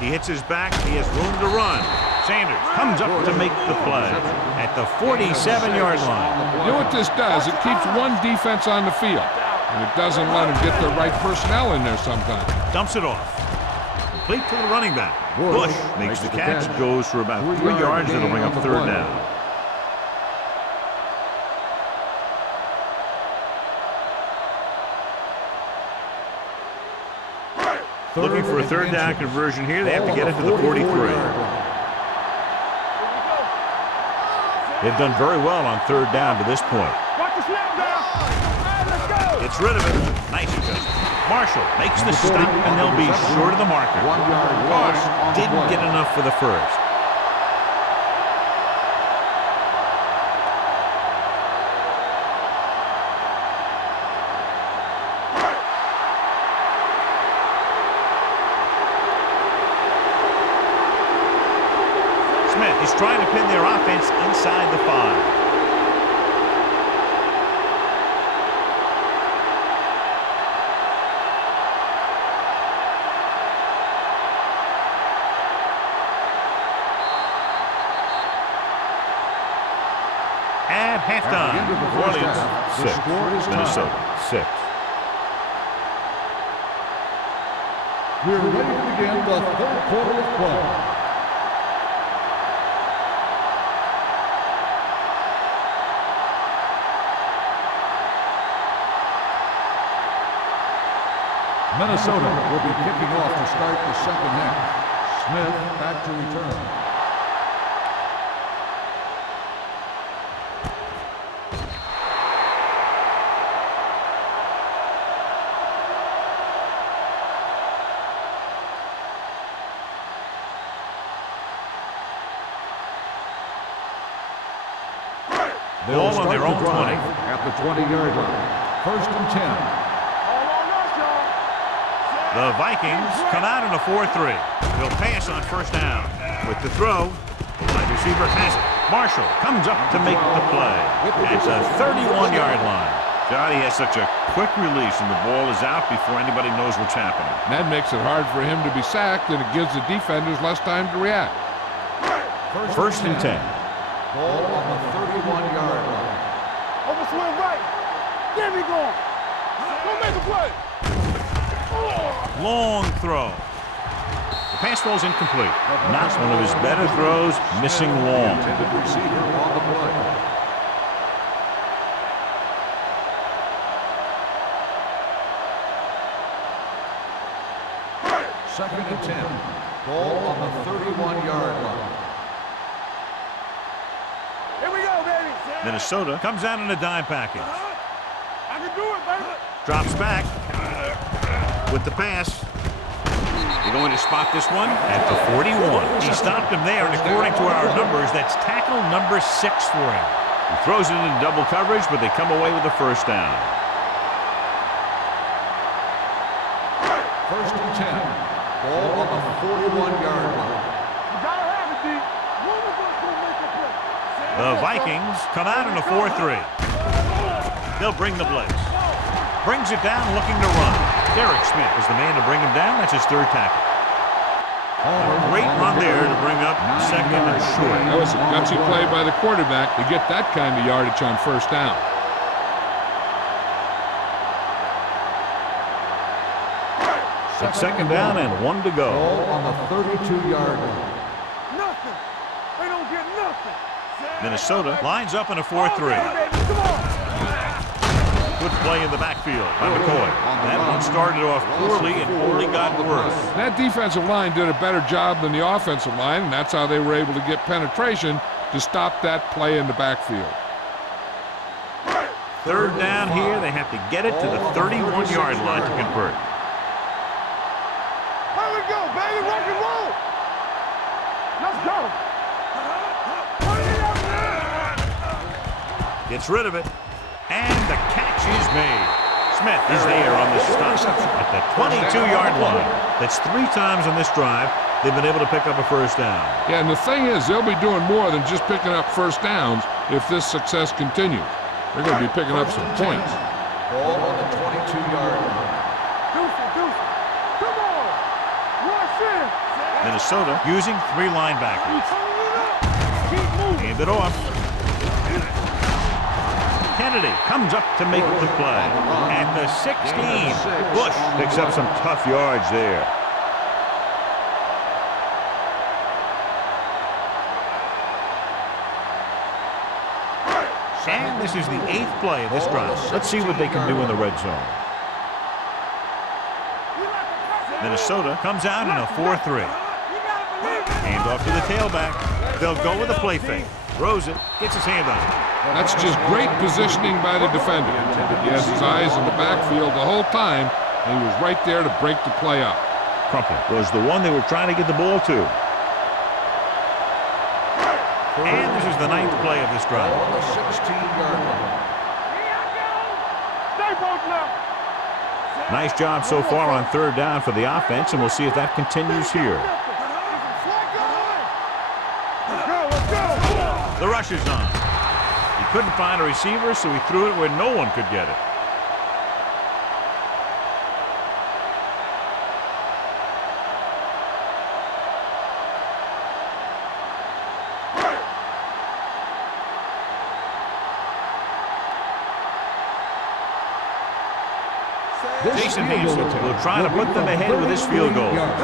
he hits his back. He has room to run. Sanders comes up to make the play at the 47-yard line. You know what this does? It keeps one defense on the field, and it doesn't let them get the right personnel in there sometimes. Dumps it off. Complete to the running back. Bush makes the catch, goes for about 3 yards. That'll bring up 3rd down. Looking for a 3rd down conversion here. They have to get it to the 43. They've done very well on 3rd down to this point. Watch the snap down. All right, let's go. Gets rid of it. Nice adjustment. Marshall makes the stop, and they'll be short of the marker. Carter didn't get enough for the first. Smith is trying to pin their offense inside the 5. Halftime. At the end of the New first Orleans half, the 6, score is tied. Minnesota 6. We're ready to begin the third quarter of play. Minnesota will be kicking off to start the second half. Smith back to return. Ball on their own 20. At the 20-yard line. First and 10. The Vikings come out in a 4-3. They'll pass on first down. With the throw, the wide receiver has it. Marshall comes up to make the play at the 31-yard line. Johnny has such a quick release, and the ball is out before anybody knows what's happening. That makes it hard for him to be sacked, and it gives the defenders less time to react. First and 10. Ball on the 31-yard line. Over swing right. There we go. Go make a play. Long throw. The pass falls incomplete. Not one of his better throws, missing long. Intended receiver on the play. Second and 10. Ball on the 31-yard line. Here we go, baby. Minnesota comes out in a dime package. I can do it, baby. Drops back with the pass. They're going to spot this one at the 41. He stopped him there, and according to our numbers, that's tackle number 6 for him. He throws it in double coverage, but they come away with the first down. First and 10. Ball on the 41-yard line. You gotta have it, D. One of us gonna make a play. The Vikings come out in a 4-3. They'll bring the blitz. Brings it down, looking to run. Derek Smith is the man to bring him down. That's his third tackle. A great run there to bring up second and short. That was a gutsy play by the quarterback to get that kind of yardage on first down. It's second down and 1 to go. Ball on the 32-yard line. Nothing. They don't get nothing. Minnesota lines up in a 4-3. Baby, come on. Good play in the backfield by McCoy. That one started off poorly and only got worse. That defensive line did a better job than the offensive line, and that's how they were able to get penetration to stop that play in the backfield. Third down here. They have to get it to the 31-yard line to convert. Here we go, baby. Rock and roll. Let's go. Gets rid of it. And the catch is made. Smith is there on the stop at the 22-yard line. That's 3 times on this drive they've been able to pick up a first down. Yeah, and the thing is, they'll be doing more than just picking up first downs if this success continues. They're going to be picking up some points. Ball on the 22-yard line. Deuce. Come on. Rush in. Minnesota using 3 linebackers. Keep moving. Hand it off. Kennedy comes up to make the play. At the 16, Bush picks up some tough yards there. And this is the 8th play of this drive. Let's see what they can do in the red zone. Minnesota comes out in a 4-3. Hand off to the tailback. They'll go with a play fake. Throws it, gets his hand on it. That's just great positioning by the defender. He has his eyes in the backfield the whole time, and he was right there to break the play up. Crumpler was the one they were trying to get the ball to. And this is the 9th play of this drive. On the 16-yard line. Stay broken up. Nice job so far on third down for the offense, and we'll see if that continues here. Let's go. The rush is on. He couldn't find a receiver, so he threw it where no one could get it. This Jason field goal Hansel will attempt try to will be put them from ahead with this field 33 goal. yards.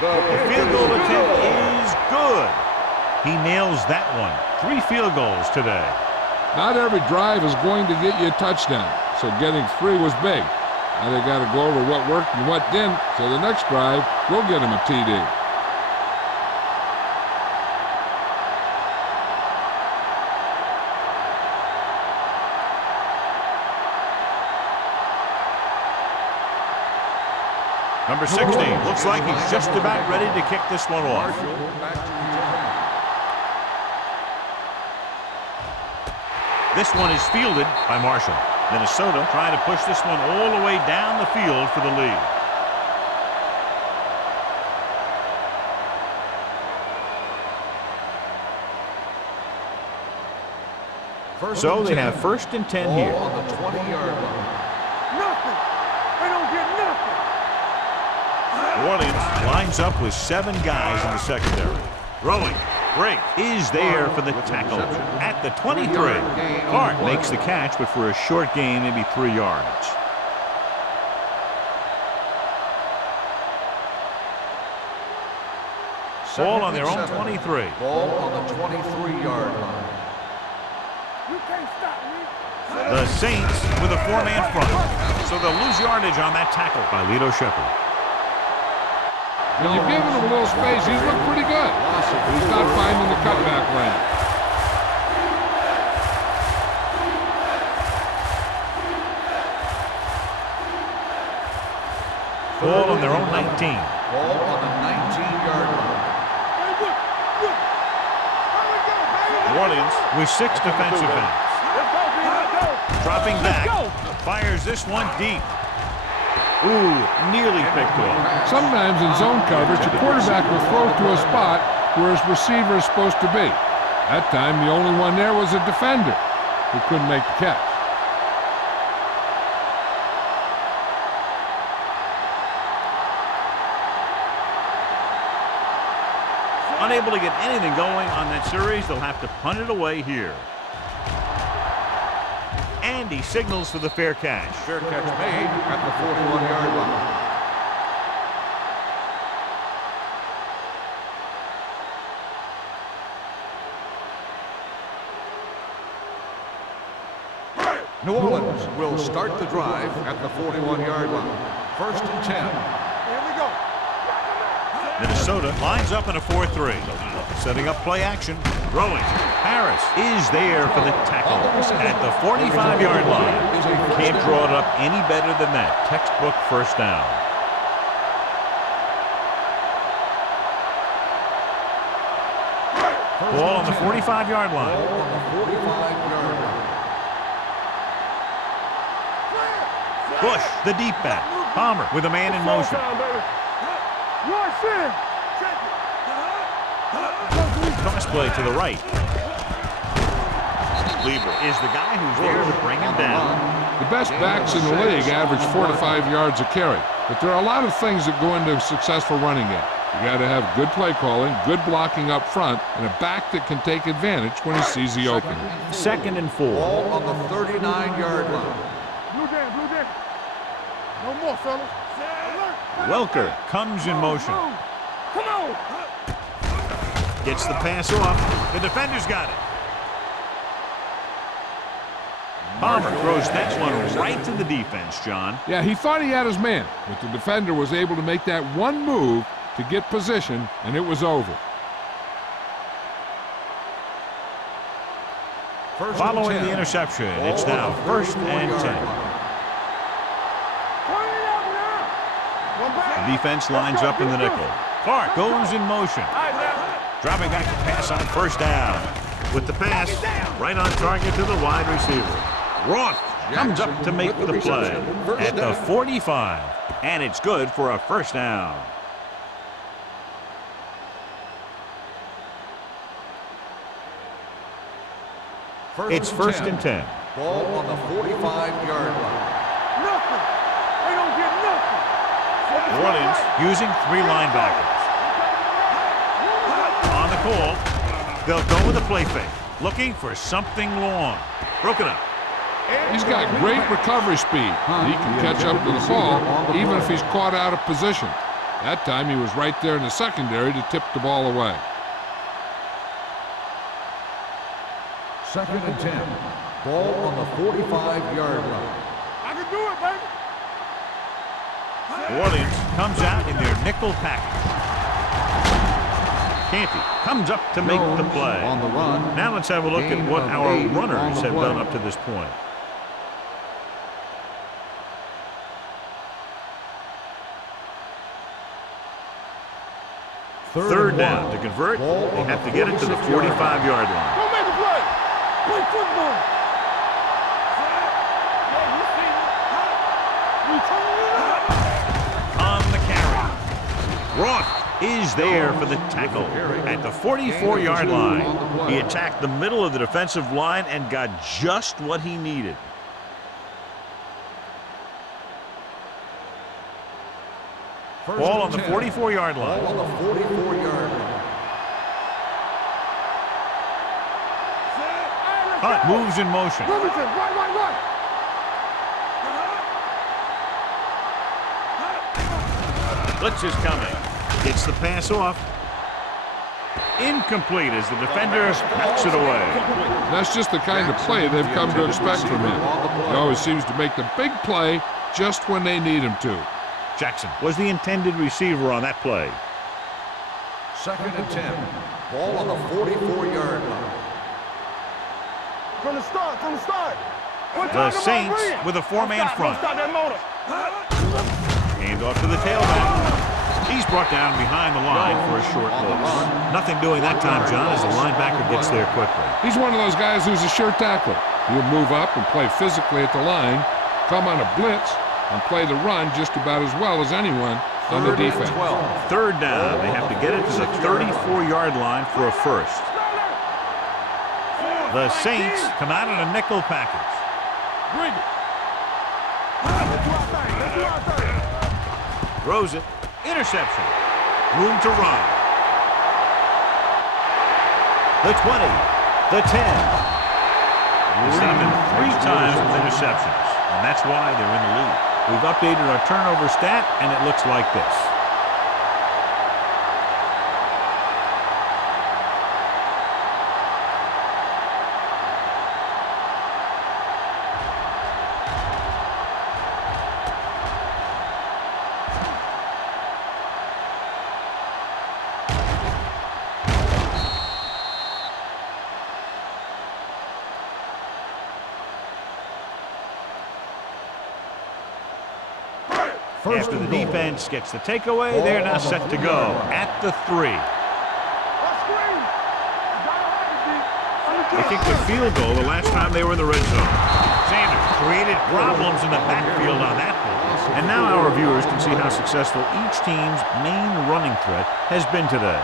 The field goal attempt is good. He nails that one. 3 field goals today. Not every drive is going to get you a touchdown, so getting 3 was big. Now they got to go over what worked and what didn't, so the next drive will get him a TD. Number 16 looks like he's just about ready to kick this one off. Marshall back to return. This one is fielded by Marshall. Minnesota trying to push this one all the way down the field for the lead. So they have 1st and 10 here. Ball on the 20-yard line. Nothing. They don't get nothing. New Orleans lines up with 7 guys in the secondary. Throwing. Break is there for the tackle at the 23. Clark makes the catch, but for a short gain, maybe 3 yards. Ball on their own 23. Ball on the 23-yard line. You can't stop me. The Saints with a 4-man front. So they'll lose yardage on that tackle by Lito Shepherd. When you're giving him a little space, he's looked pretty good. He's not finding the cutback lane. Ball on their own 19. Ball on the 19-yard line. Hey, look. How we go, baby? New Orleans with 6 defensive backs. Let's go, B. Let's go. Dropping Let's back. go. Fires this one deep. Ooh, nearly picked off. Sometimes in zone coverage, a quarterback will throw to a spot where his receiver is supposed to be. That time, the only one there was a defender who couldn't make the catch. Unable to get anything going on that series, they'll have to punt it away here. And he signals for the fair catch. Fair catch made at the 41-yard line. New Orleans will start the drive at the 41-yard line. 1st and 10. Here we go. Minnesota lines up in a 4-3. Setting up play action. Throwing. Harris is there for the tackle at the 45-yard line. Can't draw it up any better than that. Textbook 1st down. Ball on the 45-yard line. Ball on the 45-yard line. Bush, the deep back. Palmer with a man in motion. One sin. Cross play to the right. Lieber is the guy who's there to bring him down. The best backs in the league average 4 to 5 yards a carry. But there are a lot of things that go into a successful running game. You got to have good play calling, good blocking up front, and a back that can take advantage when he sees the opening. 2nd and 4. Ball on the 39-yard line. Blue down. No more, fellas. Welker comes in motion. Come on. Gets the pass off. The defender's got it. Palmer throws that one right to the defense, John. Yeah, he thought he had his man, but the defender was able to make that one move to get position, and it was over. Following the interception, it's now 1st and 10. The defense lines up in the nickel. Clark goes in motion. Dropping back to pass on 1st down. With the pass, right on target to the wide receiver. Roth comes up to make the play at the 45. And it's good for a 1st down. It's 1st and 10. Ball on the 45-yard line. Nothing. They don't get nothing. New Orleans using 3 linebackers. On the call, they'll go with a play fake, looking for something long. Broken up. He's got great recovery speed. He can catch up to the ball even if he's caught out of position. That time he was right there in the secondary to tip the ball away. 2nd and 10. Ball on the 45-yard line. I can do it, baby. New Orleans comes out in their nickel package. Canty comes up to make the play. On the run. Now let's have a look at what our runners have done up to this point. Third down. To convert, they have to get it to the 45-yard line. Go make a play. Play football. Yeah, you see it. We turn it up. On the carry. Roth is there for the tackle at the 44-yard line. He attacked the middle of the defensive line and got just what he needed. Ball on the 44-yard line. Ball on the 44-yard line. Hunt moves in motion. Robinson, right. Blitz is coming. Gets the pass off. Incomplete as the defender knocks it away. That's just the kind of play they've come to expect from him. He always seems to make the big play just when they need him to. Jackson was the intended receiver on that play. 2nd and 10. Ball on the 44-yard line. From the start. The Saints with a four-man front. Stop that motor. Hand off to the tailback. He's brought down behind the line for a short loss. Nothing doing that time, John, as the linebacker gets there quickly. He's one of those guys who's a sure tackler. He'll move up and play physically at the line, come on a blitz, and play the run just about as well as anyone on the defense. Third down. They have to get it to the 34-yard line for a first. The Saints come out in a nickel package. Bring it. Let's do our thing. Throws it. Interception. Room to run. The 20. The 10. He's done it 3 times with interceptions, and that's why they're in the lead. We've updated our turnover stat, and it looks like this. After the defense gets the takeaway, they're now set to go at the 3. They kicked the field goal the last time they were in the red zone. Sanders created problems in the backfield on that play. And now our viewers can see how successful each team's main running threat has been today.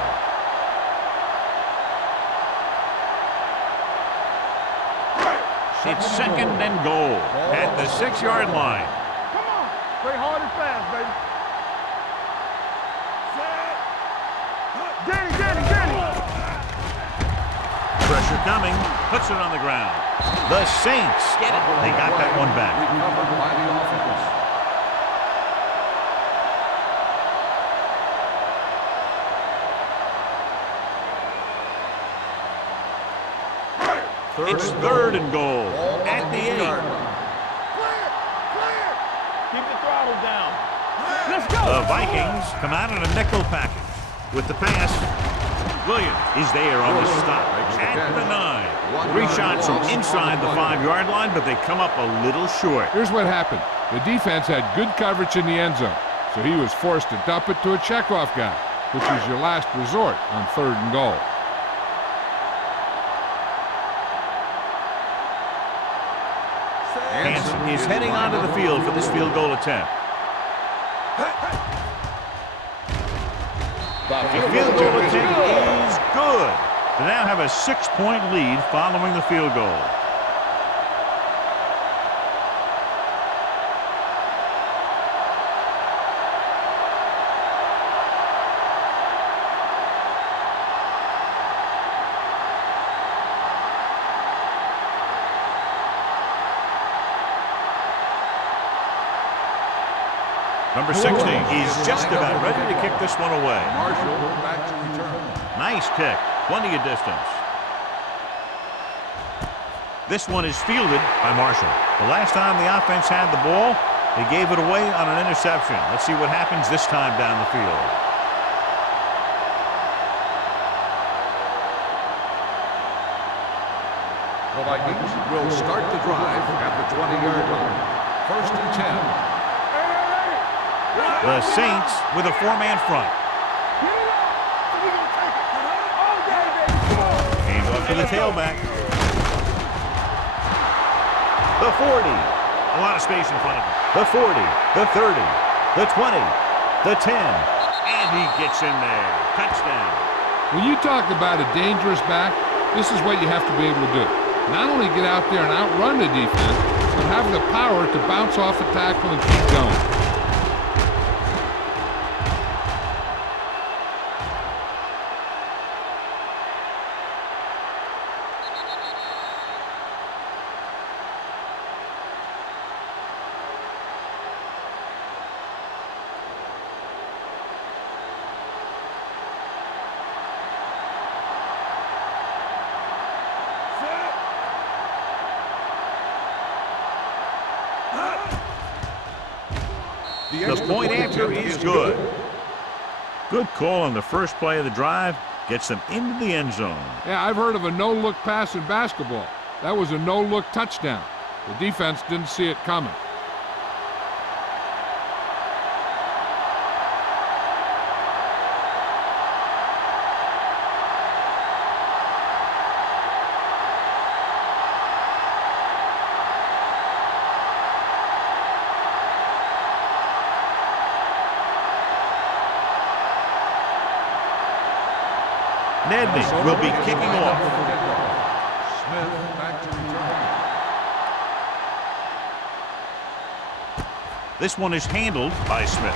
It's 2nd and goal at the 6-yard line. Play hard and fast, baby. Danny. Pressure coming. Puts it on the ground. The Saints get it. They got that one back. Recovered by the offense. It's 3rd and goal at the 8. Keep the throttle down. Let's go. The Vikings come out in a nickel package. With the pass, Williams is there on the stop at the 9. 3 shots from inside the 5-yard line, but they come up a little short. Here's what happened. The defense had good coverage in the end zone, so he was forced to dump it to a checkoff guy, which is your last resort on 3rd and goal. Hansen is heading onto the field for this field goal attempt. The field goal attempt is good. They now have a 6-point lead following the field goal. Number 16 is just about ready to kick this one away. Marshall back to return. Nice kick. Plenty of distance. This one is fielded by Marshall. The last time the offense had the ball, they gave it away on an interception. Let's see what happens this time down the field. The Vikings will start the drive at the 20-yard line. 1st and 10. The Saints with a 4-man front. Hand off to the tailback. The 40. A lot of space in front of him. The 40, the 30, the 20, the 10. And he gets in there. Touchdown. When you talk about a dangerous back, this is what you have to be able to do. Not only get out there and outrun the defense, but have the power to bounce off a tackle and keep going. The point after is good. Good call on the first play of the drive. Gets them into the end zone. Yeah, I've heard of a no-look pass in basketball. That was a no-look touchdown. The defense didn't see it coming. Nedney will be kicking off. Smith back to return. This one is handled by Smith.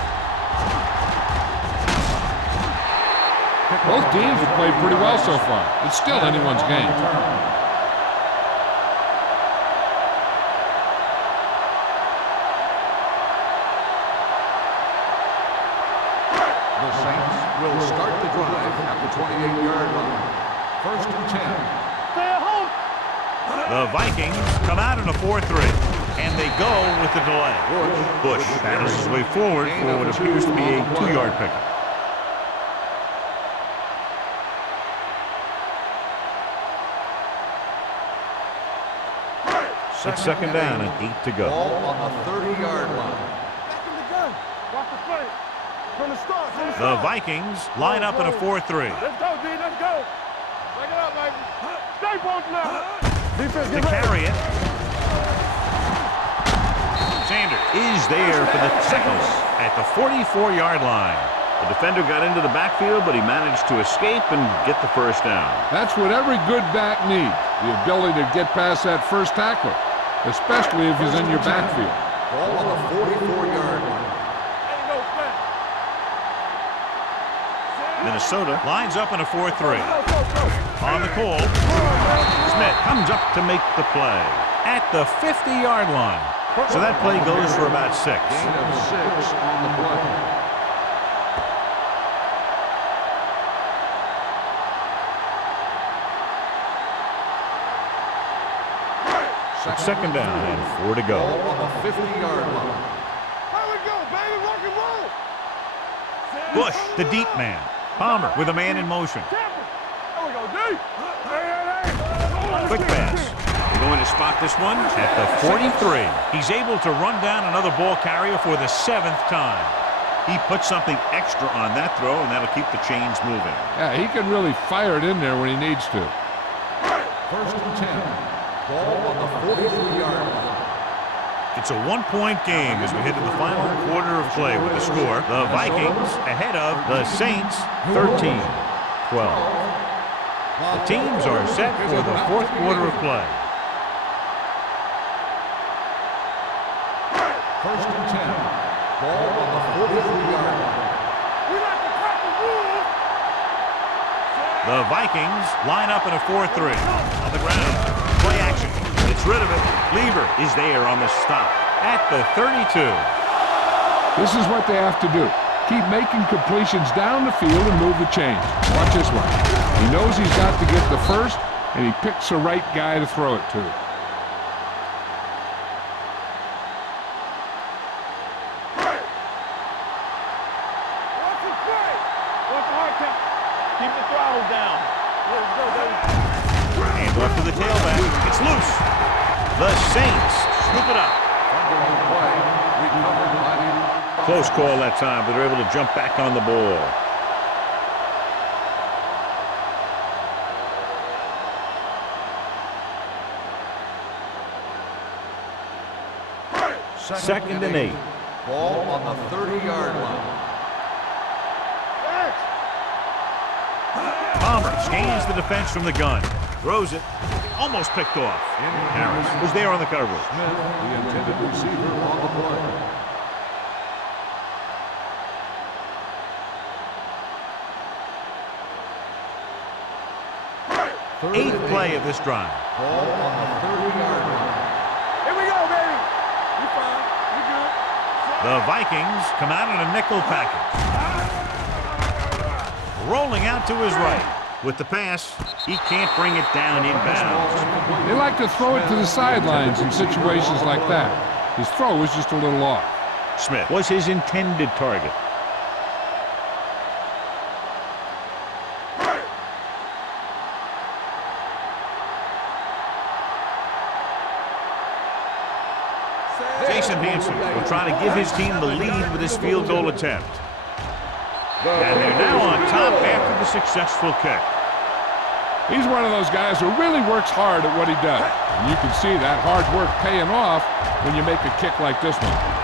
Both teams have played pretty well so far. It's still anyone's game. The Saints will start the drive at the 28-yard line. 1st and 10. Stay at home. The Vikings come out in a 4-3, and they go with the delay. Bush battles his way forward for what appears to be a 2-yard pickup. It's 2nd down and 8 to go. Ball on the 30-yard line. Back in the gun. Watch the play. From the start. The Vikings line up in a 4-3. Let's go, D. Let's go. Break it up, baby. Stay both now. Defense, To carry it. Sanders is there for the second at the 44-yard line. The defender got into the backfield, but he managed to escape and get the first down. That's what every good back needs, the ability to get past that first tackler, especially if he's in your backfield. Ball on the 44-yard line. Ain't no play. Minnesota lines up in a 4-3. On the call, Smith comes up to make the play at the 50-yard line. So that play goes for about 6. Gain of 6 on the play. It's 2nd down and 4 to go. Ball on the 50-yard line. Here we go, baby. Rock and roll. Bush, the deep man. Palmer with a man in motion. There we go, D. Hey. Quick pass. They're going to spot this one at the 43. He's able to run down another ball carrier for the 7th time. He puts something extra on that throw, and that'll keep the chains moving. Yeah, he can really fire it in there when he needs to. 1st and 10. Ball on the 43-yard line. It's a 1-point game as we head to the final quarter of play with the score. The Vikings ahead of the Saints 13-12. The teams are set for the 4th quarter of play. 1st and 10. Ball on the 43-yard line. We like to crack the rules. The Vikings line up in a 4-3. On the ground. Play action. Gets rid of it. Lever is there on the stop at the 32. This is what they have to do. Keep making completions down the field and move the chains. Watch this one. He knows he's got to get the first, and he picks the right guy to throw it to. Keep the throttle down. Hand off to the tailback. It's loose. The Saints scoop it up. Close call that time, but they're able to jump back on the ball. Second and 8. Ball on the 30-yard line. Palmer scans the defense from the gun. Throws it. Almost picked off. Harris was there on the coverage. Smith, the intended receiver, on the play. Eighth play of this drive. Ball on the 30-yard line. Here we go, baby. You fine. You good. The Vikings come out in a nickel package. Rolling out to his right. With the pass, he can't bring it down inbounds. They like to throw it to the sidelines in situations like that. His throw was just a little off. Smith was his intended target. Jason Hanson will try to give his team the lead with his field goal attempt. And they're now on top after the successful kick. He's one of those guys who really works hard at what he does. And you can see that hard work paying off when you make a kick like this one.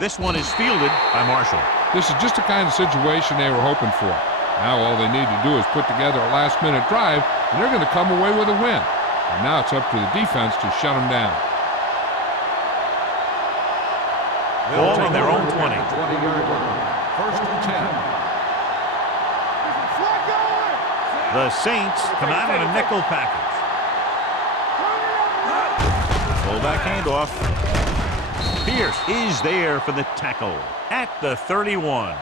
This one is fielded by Marshall. This is just the kind of situation they were hoping for. Now all they need to do is put together a last-minute drive, and they're going to come away with a win. And now it's up to the defense to shut them down. Ball on their own 20. 20-yard line. First and 10. The Saints come out in a nickel package. Fullback handoff. Pierce is there for the tackle at the 31.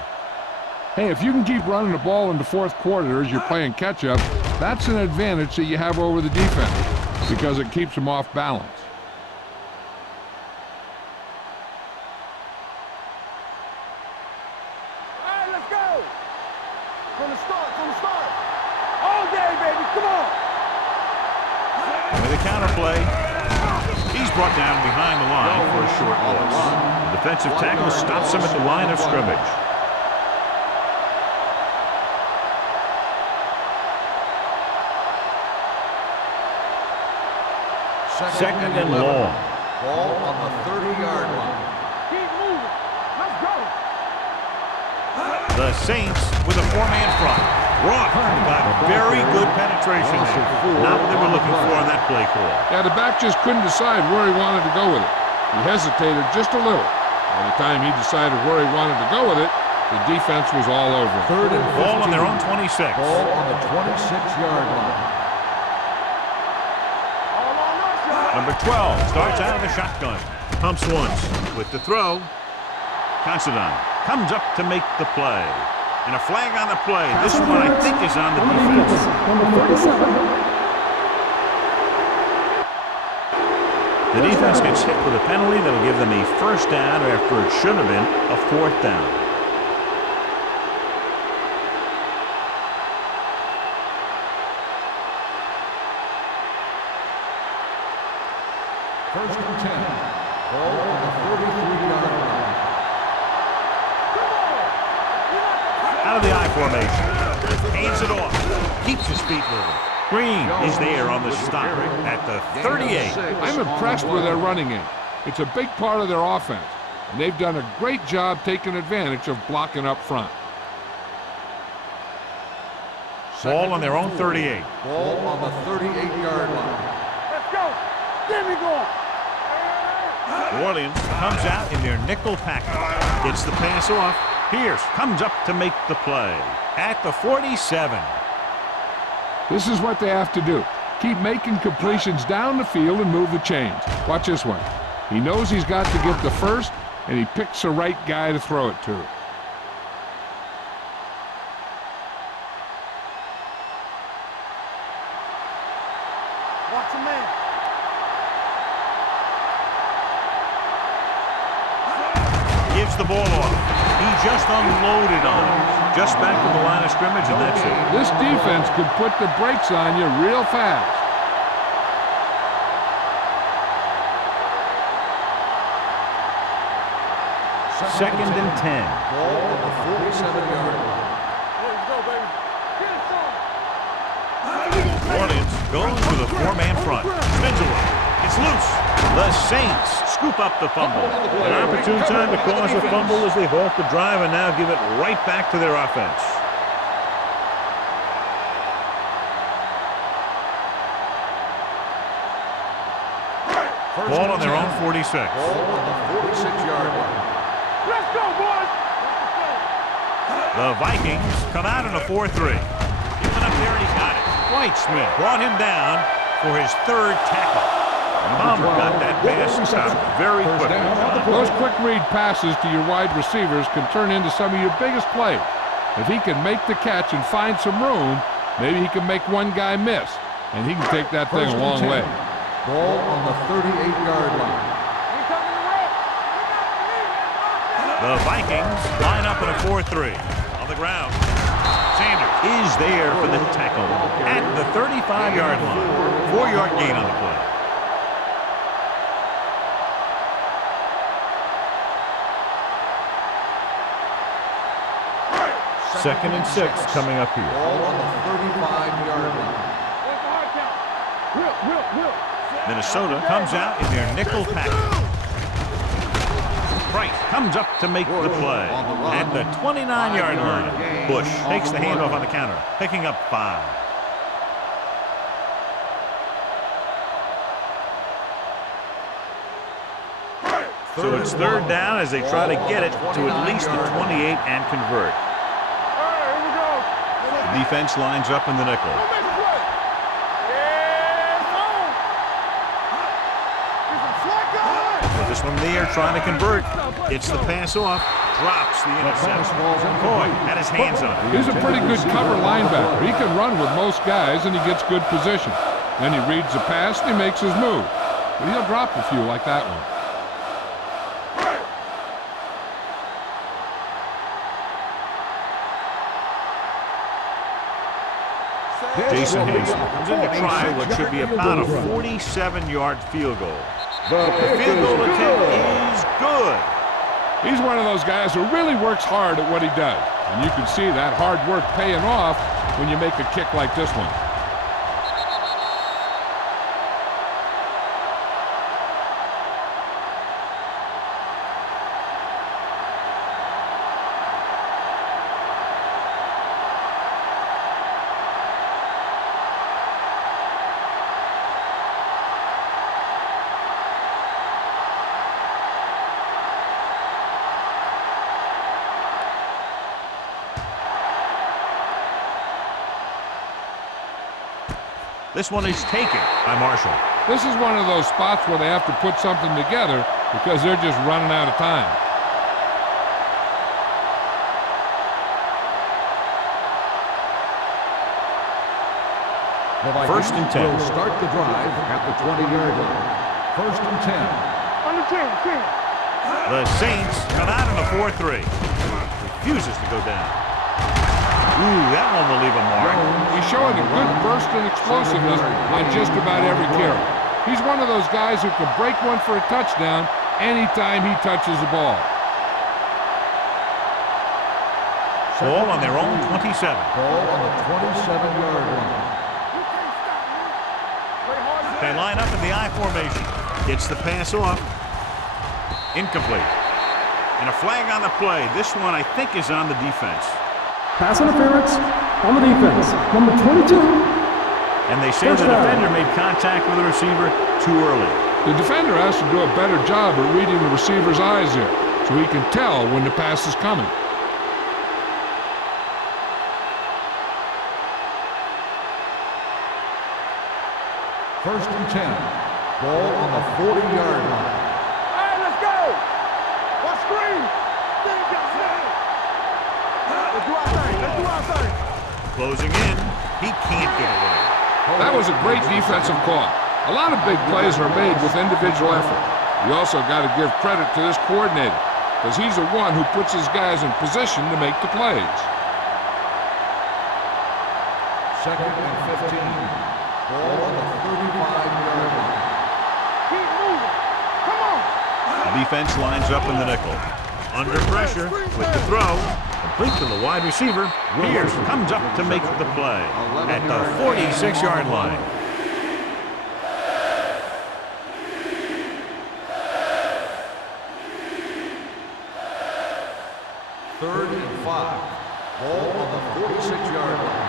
Hey, if you can keep running the ball in the fourth quarter as you're playing catch-up, that's an advantage that you have over the defense because it keeps them off balance. All right, let's go. From the start. All day, baby. Come on. And with a counter play, he's brought down behind the line for a short loss. The defensive tackle stops him at the line of scrimmage. Second and long. Ball on the 30-yard line. Keep moving. Let's go. The Saints with a four-man front. Rock got very good penetration there. Not what they were looking for on that play call. Yeah, the back just couldn't decide where he wanted to go with it. He hesitated just a little. By the time he decided where he wanted to go with it, the defense was all over him. Third and 15. Ball on their own 26. Ball on the 26-yard line. Number 12 starts out of the shotgun. Pumps once with the throw. Considine comes up to make the play. And a flag on the play. This one, I think, is on the defense. Number 47. The defense gets hit with a penalty that'll give them a first down after it should have been a fourth down. First and 10. Ball on the 33-yard line. Out of the I formation. Hands it off. Keeps his feet moving. Green is there on the stop at the 38. I'm impressed with their running game. It's a big part of their offense. and they've done a great job taking advantage of blocking up front. Ball on their own 38. Ball on the 38-yard line. Let's go. Get me going. New Orleans comes out in their nickel package. Gets the pass off. Pierce comes up to make the play at the 47. This is what they have to do. Keep making completions down the field and move the chains. Watch this one. He knows he's got to get the first, and he picks the right guy to throw it to. Watch a man. Gives the ball off. He just unloaded on him. Just back to the line of scrimmage, and that's it. This defense could put the brakes on you real fast. Second and 10. Ball on the 47-yard line. Let's go, baby. Get it started. New Orleans goes with a four-man front. Spins away. It's loose. The Saints scoop up the fumble. An opportune time to cause a fumble as they halt the drive and now give it right back to their offense. Ball on their own 46. Ball on the 46-yard line. Let's go, boys. The Vikings come out in a 4-3. Giving up there, and he got it. Whitesmith brought him down for his third tackle. Palmer got that pass out very quickly. Those quick read passes to your wide receivers can turn into some of your biggest plays. If he can make the catch and find some room, maybe he can make one guy miss, and he can take that thing a long way. Ball on the 38-yard line. We coming to roll. The Vikings line up in a 4-3. On the ground, Sanders is there for the tackle at the 35-yard line. 4-yard gain on the play. Second and 6 coming up here. Ball on the 35-yard line. What's the hard count? Will. Minnesota comes out in their nickel package. Price comes up to make the play at the 29-yard line. Bush takes the handoff on the counter, picking up 5. So it's third down as they try to get it to at least the 28 and convert. All right, here we go. The defense lines up in the nickel. Don't make a play. Yes, on. Get some slack on. With this one there trying to convert. Gets the pass off. Drops the interception. McCoy had his hands on it. He's a pretty good cover linebacker. He can run with most guys, and he gets good position. Then he reads the pass, and he makes his move. But he'll drop a few like that one. Jason Hanson comes in to try what should be about a 47-yard field goal. The field goal attempt is good. He's one of those guys who really works hard at what he does. And you can see that hard work paying off when you make a kick like this one. This one is taken by Marshall. This is one of those spots where they have to put something together because they're just running out of time. First and 10. Will start the drive at the 20-yard line. First and 10. Under 10. The Saints come out in a 4-3. Refuses to go down. Ooh, that one will leave a mark. He's showing a good burst and explosiveness on just about every carry. He's one of those guys who can break one for a touchdown anytime he touches the ball. Ball on their own 27. Ball on the 27-yard line. They line up in the I formation. Gets the pass off. Incomplete. And a flag on the play. This one, I think, is on the defense. Pass interference on the defense. Number 22. And they say the defender made contact with the receiver too early. The defender has to do a better job at reading the receiver's eyes here, so he can tell when the pass is coming. First and 10. Ball on the 40-yard line. All right, let's go. What screen? Let's do our thing. Let's do our thing. Closing in. He can't get away. That was a great defensive call. A lot of big plays are made with individual effort. You also got to give credit to this coordinator, because he's the one who puts his guys in position to make the plays. Second and 15. Ball on the 35-yard line. Keep moving. Come on. The defense lines up in the nickel. Under pressure with the throw. Complete to the wide receiver. Pierce comes up to make the play at the 46-yard line. Third and 5. Ball on the 46-yard line.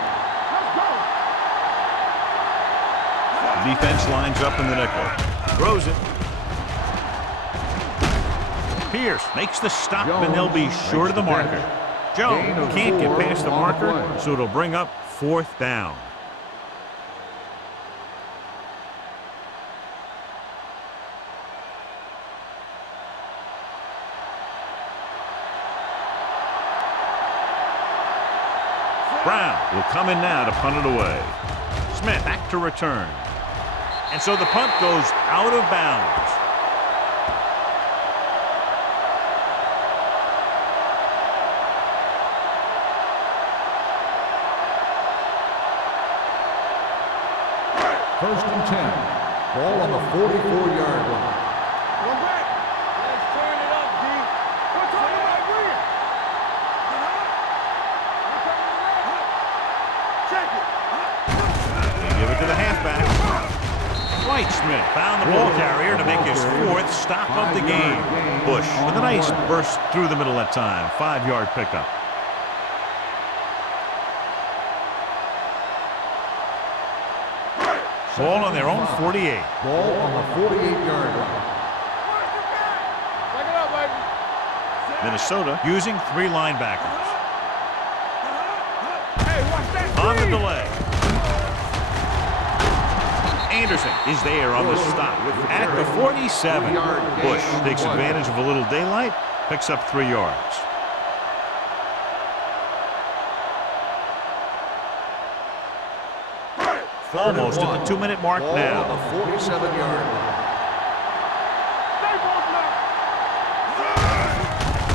The defense lines up in the nickel. Throws it. Pierce makes the stop, and they'll be short of the marker. Jones can't get past the marker, so it'll bring up 4th down. Brown will come in now to punt it away. Smith back to return. And so the punt goes out of bounds. First and 10. Ball on the 44-yard line. Go back. Let's turn it up, D. What's on the right wing? Check it. Give it to the halfback. White Smith found the ball carrier to make his 4th stop of the game. Bush with a nice burst through the middle that time. 5-yard pickup. Ball on their own 48. Ball on the 48-yard line. Check it out, baby. Minnesota using 3 linebackers. Hey, watch that On the screen. delay. Anderson is there on the stop at the 47. Bush takes advantage of a little daylight, picks up 3 yards. Almost at the 2-minute mark Ball now. on the 47-yard line. Stay both now.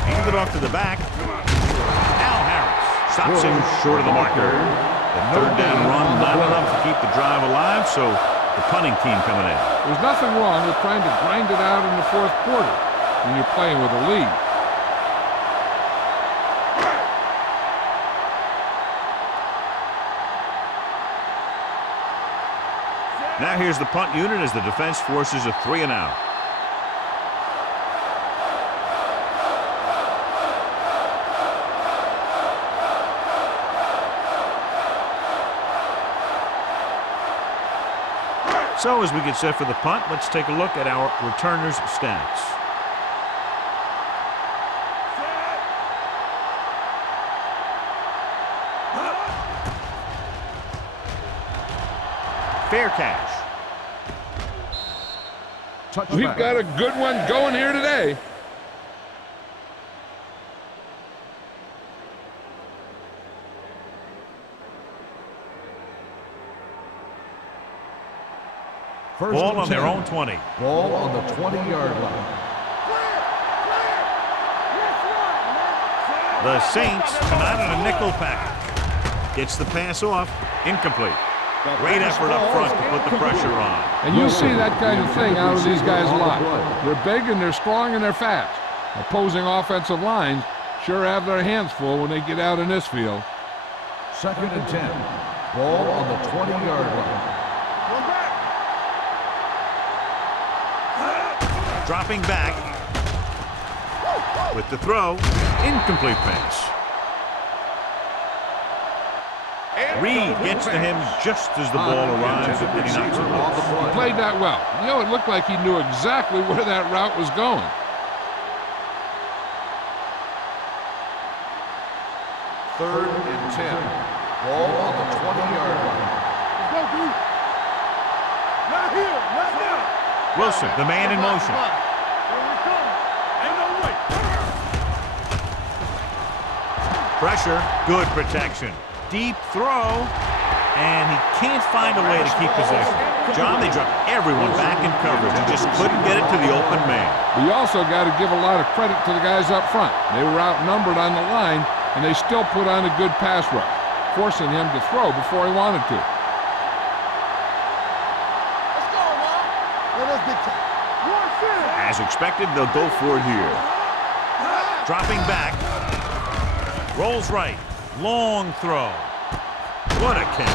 Hand it off to the back. Al Harris stops him short of the marker. The 3rd down run not enough to keep the drive alive, so the punting team coming in. There's nothing wrong with trying to grind it out in the 4th quarter when you're playing with a lead. Now here's the punt unit as the defense forces a 3-and-out. So as we get set for the punt, let's take a look at our returners' stats. Fair catch. Touchback. We've got a good one going here today. First Ball and on their 10. own 20. Ball on the 20-yard line. The Saints come out in a nickel package. Gets the pass off. Incomplete. Great effort up front to put the pressure on. And you see that kind of thing out of these guys a lot. They're big and they're strong and they're fast. Opposing offensive lines sure have their hands full when they get out in this field. Second and 10. Ball on the 20-yard line. Dropping back. With the throw, incomplete pass. Reed gets to him just as the ball arrives and he knocks it loose. He played that well. You know, it looked like he knew exactly where that route was going. Third and 10. Ball on the 20-yard line. Let's go, D. Not here, not now. Wilson, the man in motion. Here we come. Ain't no way. Pressure, good protection. Deep throw, and he can't find a way to keep possession. John, they dropped everyone back in coverage and just couldn't get it to the open man. We also got to give a lot of credit to the guys up front. They were outnumbered on the line, and they still put on a good pass rush, forcing him to throw before he wanted to. Let's go, man. Let us get time. As expected, they'll go for it here. Dropping back. Rolls right. Long throw. What a catch.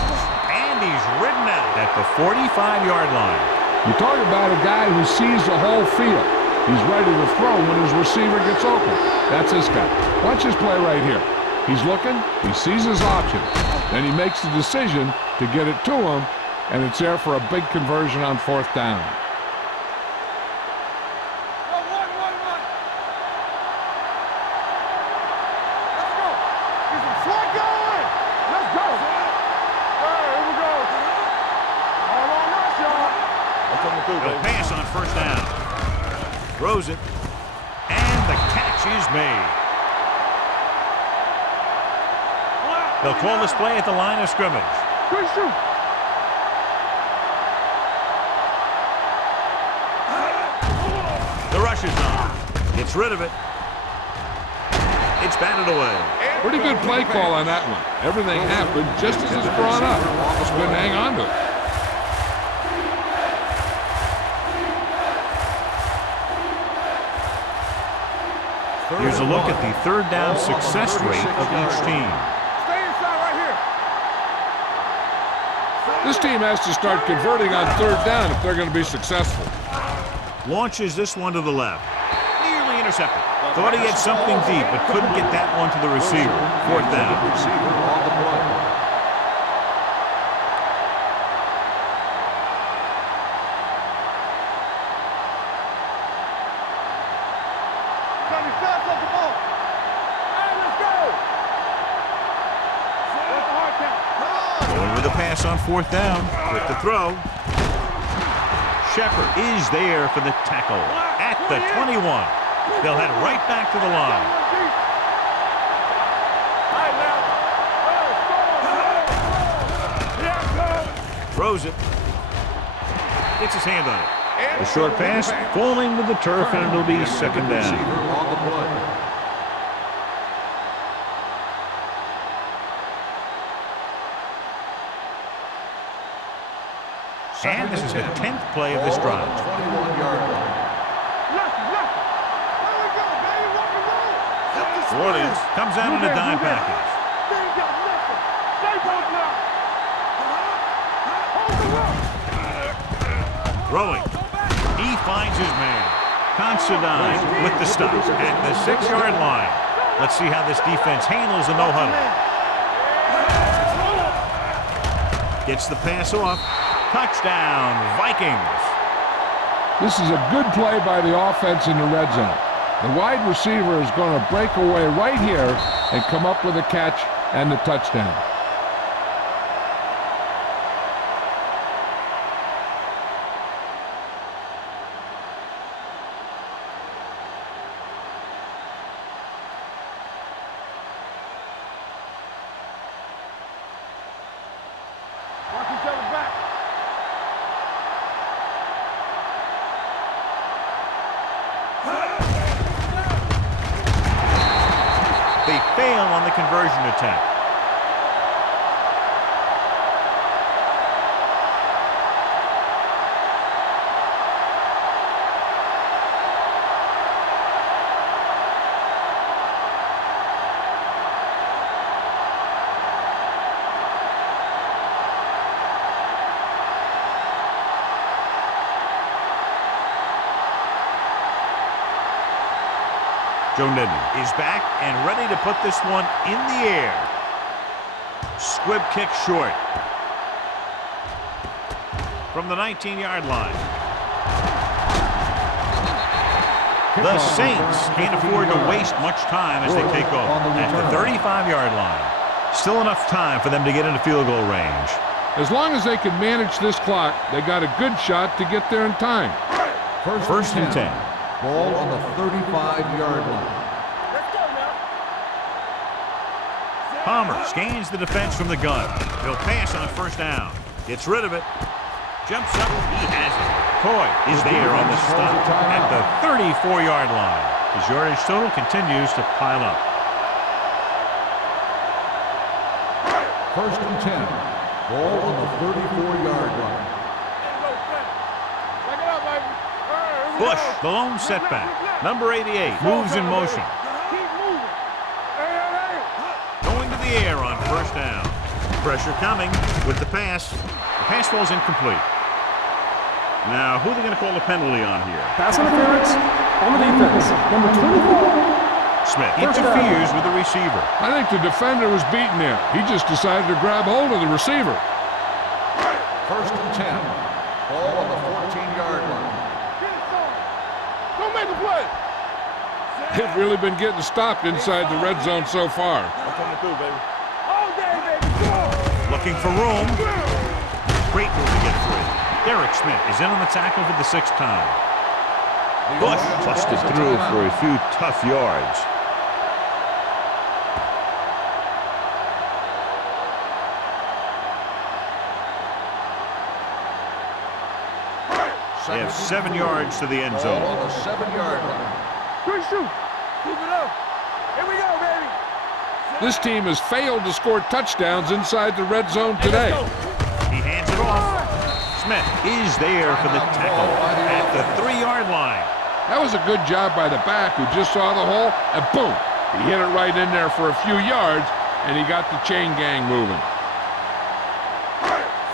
And he's ridden out at the 45-yard line. You talk about a guy who sees the whole field. He's ready to throw when his receiver gets open. That's this guy. Watch his play right here. He's looking, he sees his options, then he makes the decision to get it to him, and it's there for a big conversion on 4th down. They'll pass on 1st down. Throws it. And the catch is made. They'll call this play at the line of scrimmage. The rush is on. Gets rid of it. It's batted away. Pretty good play call on that one. Everything happened just as it's brought up. Just couldn't hang on to it. Here's a look at the 3rd down success rate of each team. Stay inside right here. This team has to start converting on 3rd down if they're going to be successful. Launches this one to the left. Nearly intercepted. Thought he had something deep, but couldn't get that one to the receiver. 4th down. Receiver on the play. Going with a pass on 4th down. With the throw. Shepard is there for the tackle at the 21. They'll head right back to the line. Throws it. Gets his hand on it. The short pass falling to the turf, and it'll be 2nd down. On the play. And this is the 10th play of this drive. 21-yard line. New Orleans comes out in a dime package. Throwing. He finds his man. Considine with the stop at the 6-yard line. Let's see how this defense handles the no-huddle. Gets the pass off. Touchdown, Vikings. This is a good play by the offense in the red zone. The wide receiver is going to break away right here and come up with a catch and the touchdown. Watch each other back. They fail on the conversion attempt. is back and ready to put this one in the air. Squib kick short. From the 19-yard line. The Saints can't afford to waste much time as they take over at the 35-yard line. Still enough time for them to get into field goal range. As long as they can manage this clock, they got a good shot to get there in time. First and 10. Ball on the 35-yard line. Let's go now. Palmer scans the defense from the gun. He'll pass on first down. Gets rid of it. Jumps up. He has it. Coy is there on the stop at the 34-yard line. His yardage total continues to pile up. First and 10. Ball on the 34-yard line. Back it up, baby. Bush, the lone setback. Number 88 moves in motion. Keep moving. Hey. Going to the air on first down. Pressure coming with the pass. The pass falls incomplete. Now, who are they going to call the penalty on here? Pass interference on the defense. Number 24. Smith interferes with the receiver. I think the defender was beaten there. He just decided to grab hold of the receiver. First and 10. Ball on the 14-yard line. Don't make the play. They've really been getting stopped inside the red zone so far. I'm coming through, baby. All day, baby. Go on. Looking for room. Great move to get through. Derek Smith is in on the tackle for the 6th time. Bush busted through for a few tough yards. They have 7 yards to the end Ball zone. on the 7-yard line. Good shoot. Keep it up. Here we go, baby. This team has failed to score touchdowns inside the red zone today. He hands it off. Smith is there for the tackle at the 3-yard line. That was a good job by the back who just saw the hole, and boom, he hit it right in there for a few yards, and he got the chain gang moving.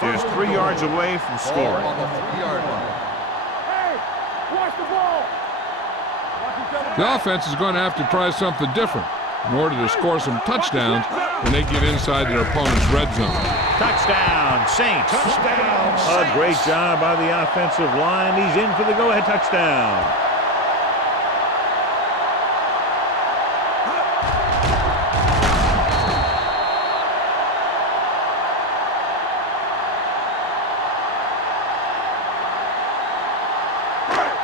There's 3 yards away from Ball scoring. on the 3-yard line. Hey, watch the ball. Watch each other. The offense is going to have to try something different in order to score some touchdowns when they get inside their opponent's red zone. Touchdown, Saints. A great job by the offensive line. He's in for the go-ahead touchdown.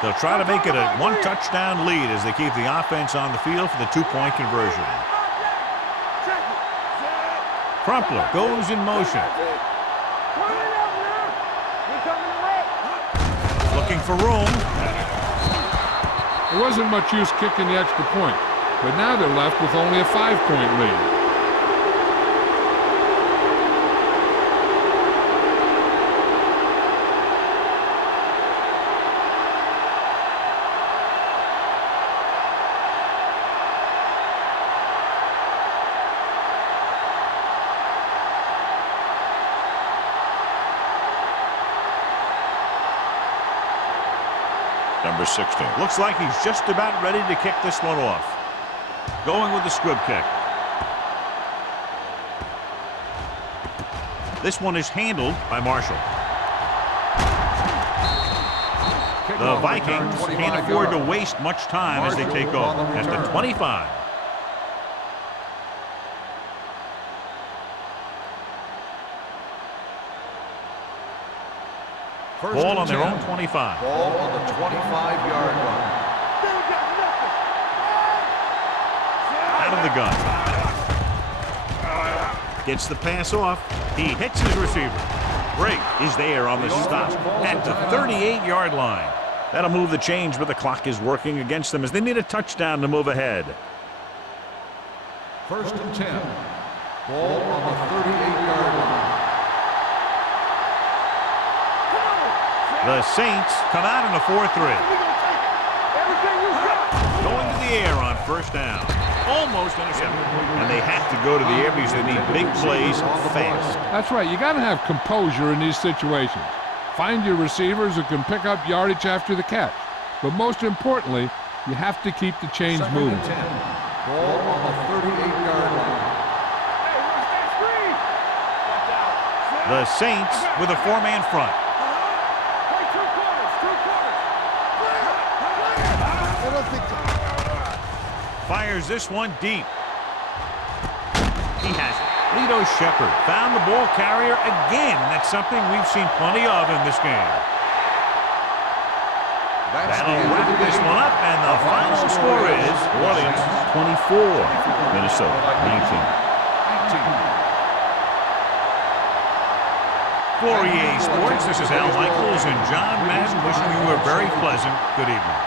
They'll try to make it a 1-touchdown lead as they keep the offense on the field for the 2-point conversion. Crumpler goes in motion. Looking for room. There wasn't much use kicking the extra point, but now they're left with only a 5-point lead. Number 16. Looks like he's just about ready to kick this one off. Going with the squib kick. This one is handled by Marshall. The Vikings can't afford to waste much time as they take over at the 25. Ball on their own 25. Ball on the 25-yard line. Out of the gun. Gets the pass off. He hits his receiver. Break is there on the stop at the 38-yard line. That'll move the change, but the clock is working against them as they need a touchdown to move ahead. First and 10. Ball on the 38-yard line. The Saints come out in a 4-3. Going to the air on first down. Almost intercepted. And they have to go to the air because they need big plays fast. That's right. You got to have composure in these situations. Find your receivers who can pick up yardage after the catch. But most importantly, You have to keep the chains Second moving. and 10. Ball on the 38-yard line. Hey, watch that screen. Watch out. The Saints with a four-man front. Play two quarters, two quarters. Fires this one deep. He has it. Lito Shepherd found the ball carrier again. That's something we've seen plenty of in this game. That'll wrap this one up, and the final score is New Orleans 24, Minnesota 19. For EA Sports, this is Al Michaels and John Madden wishing you a very pleasant good evening.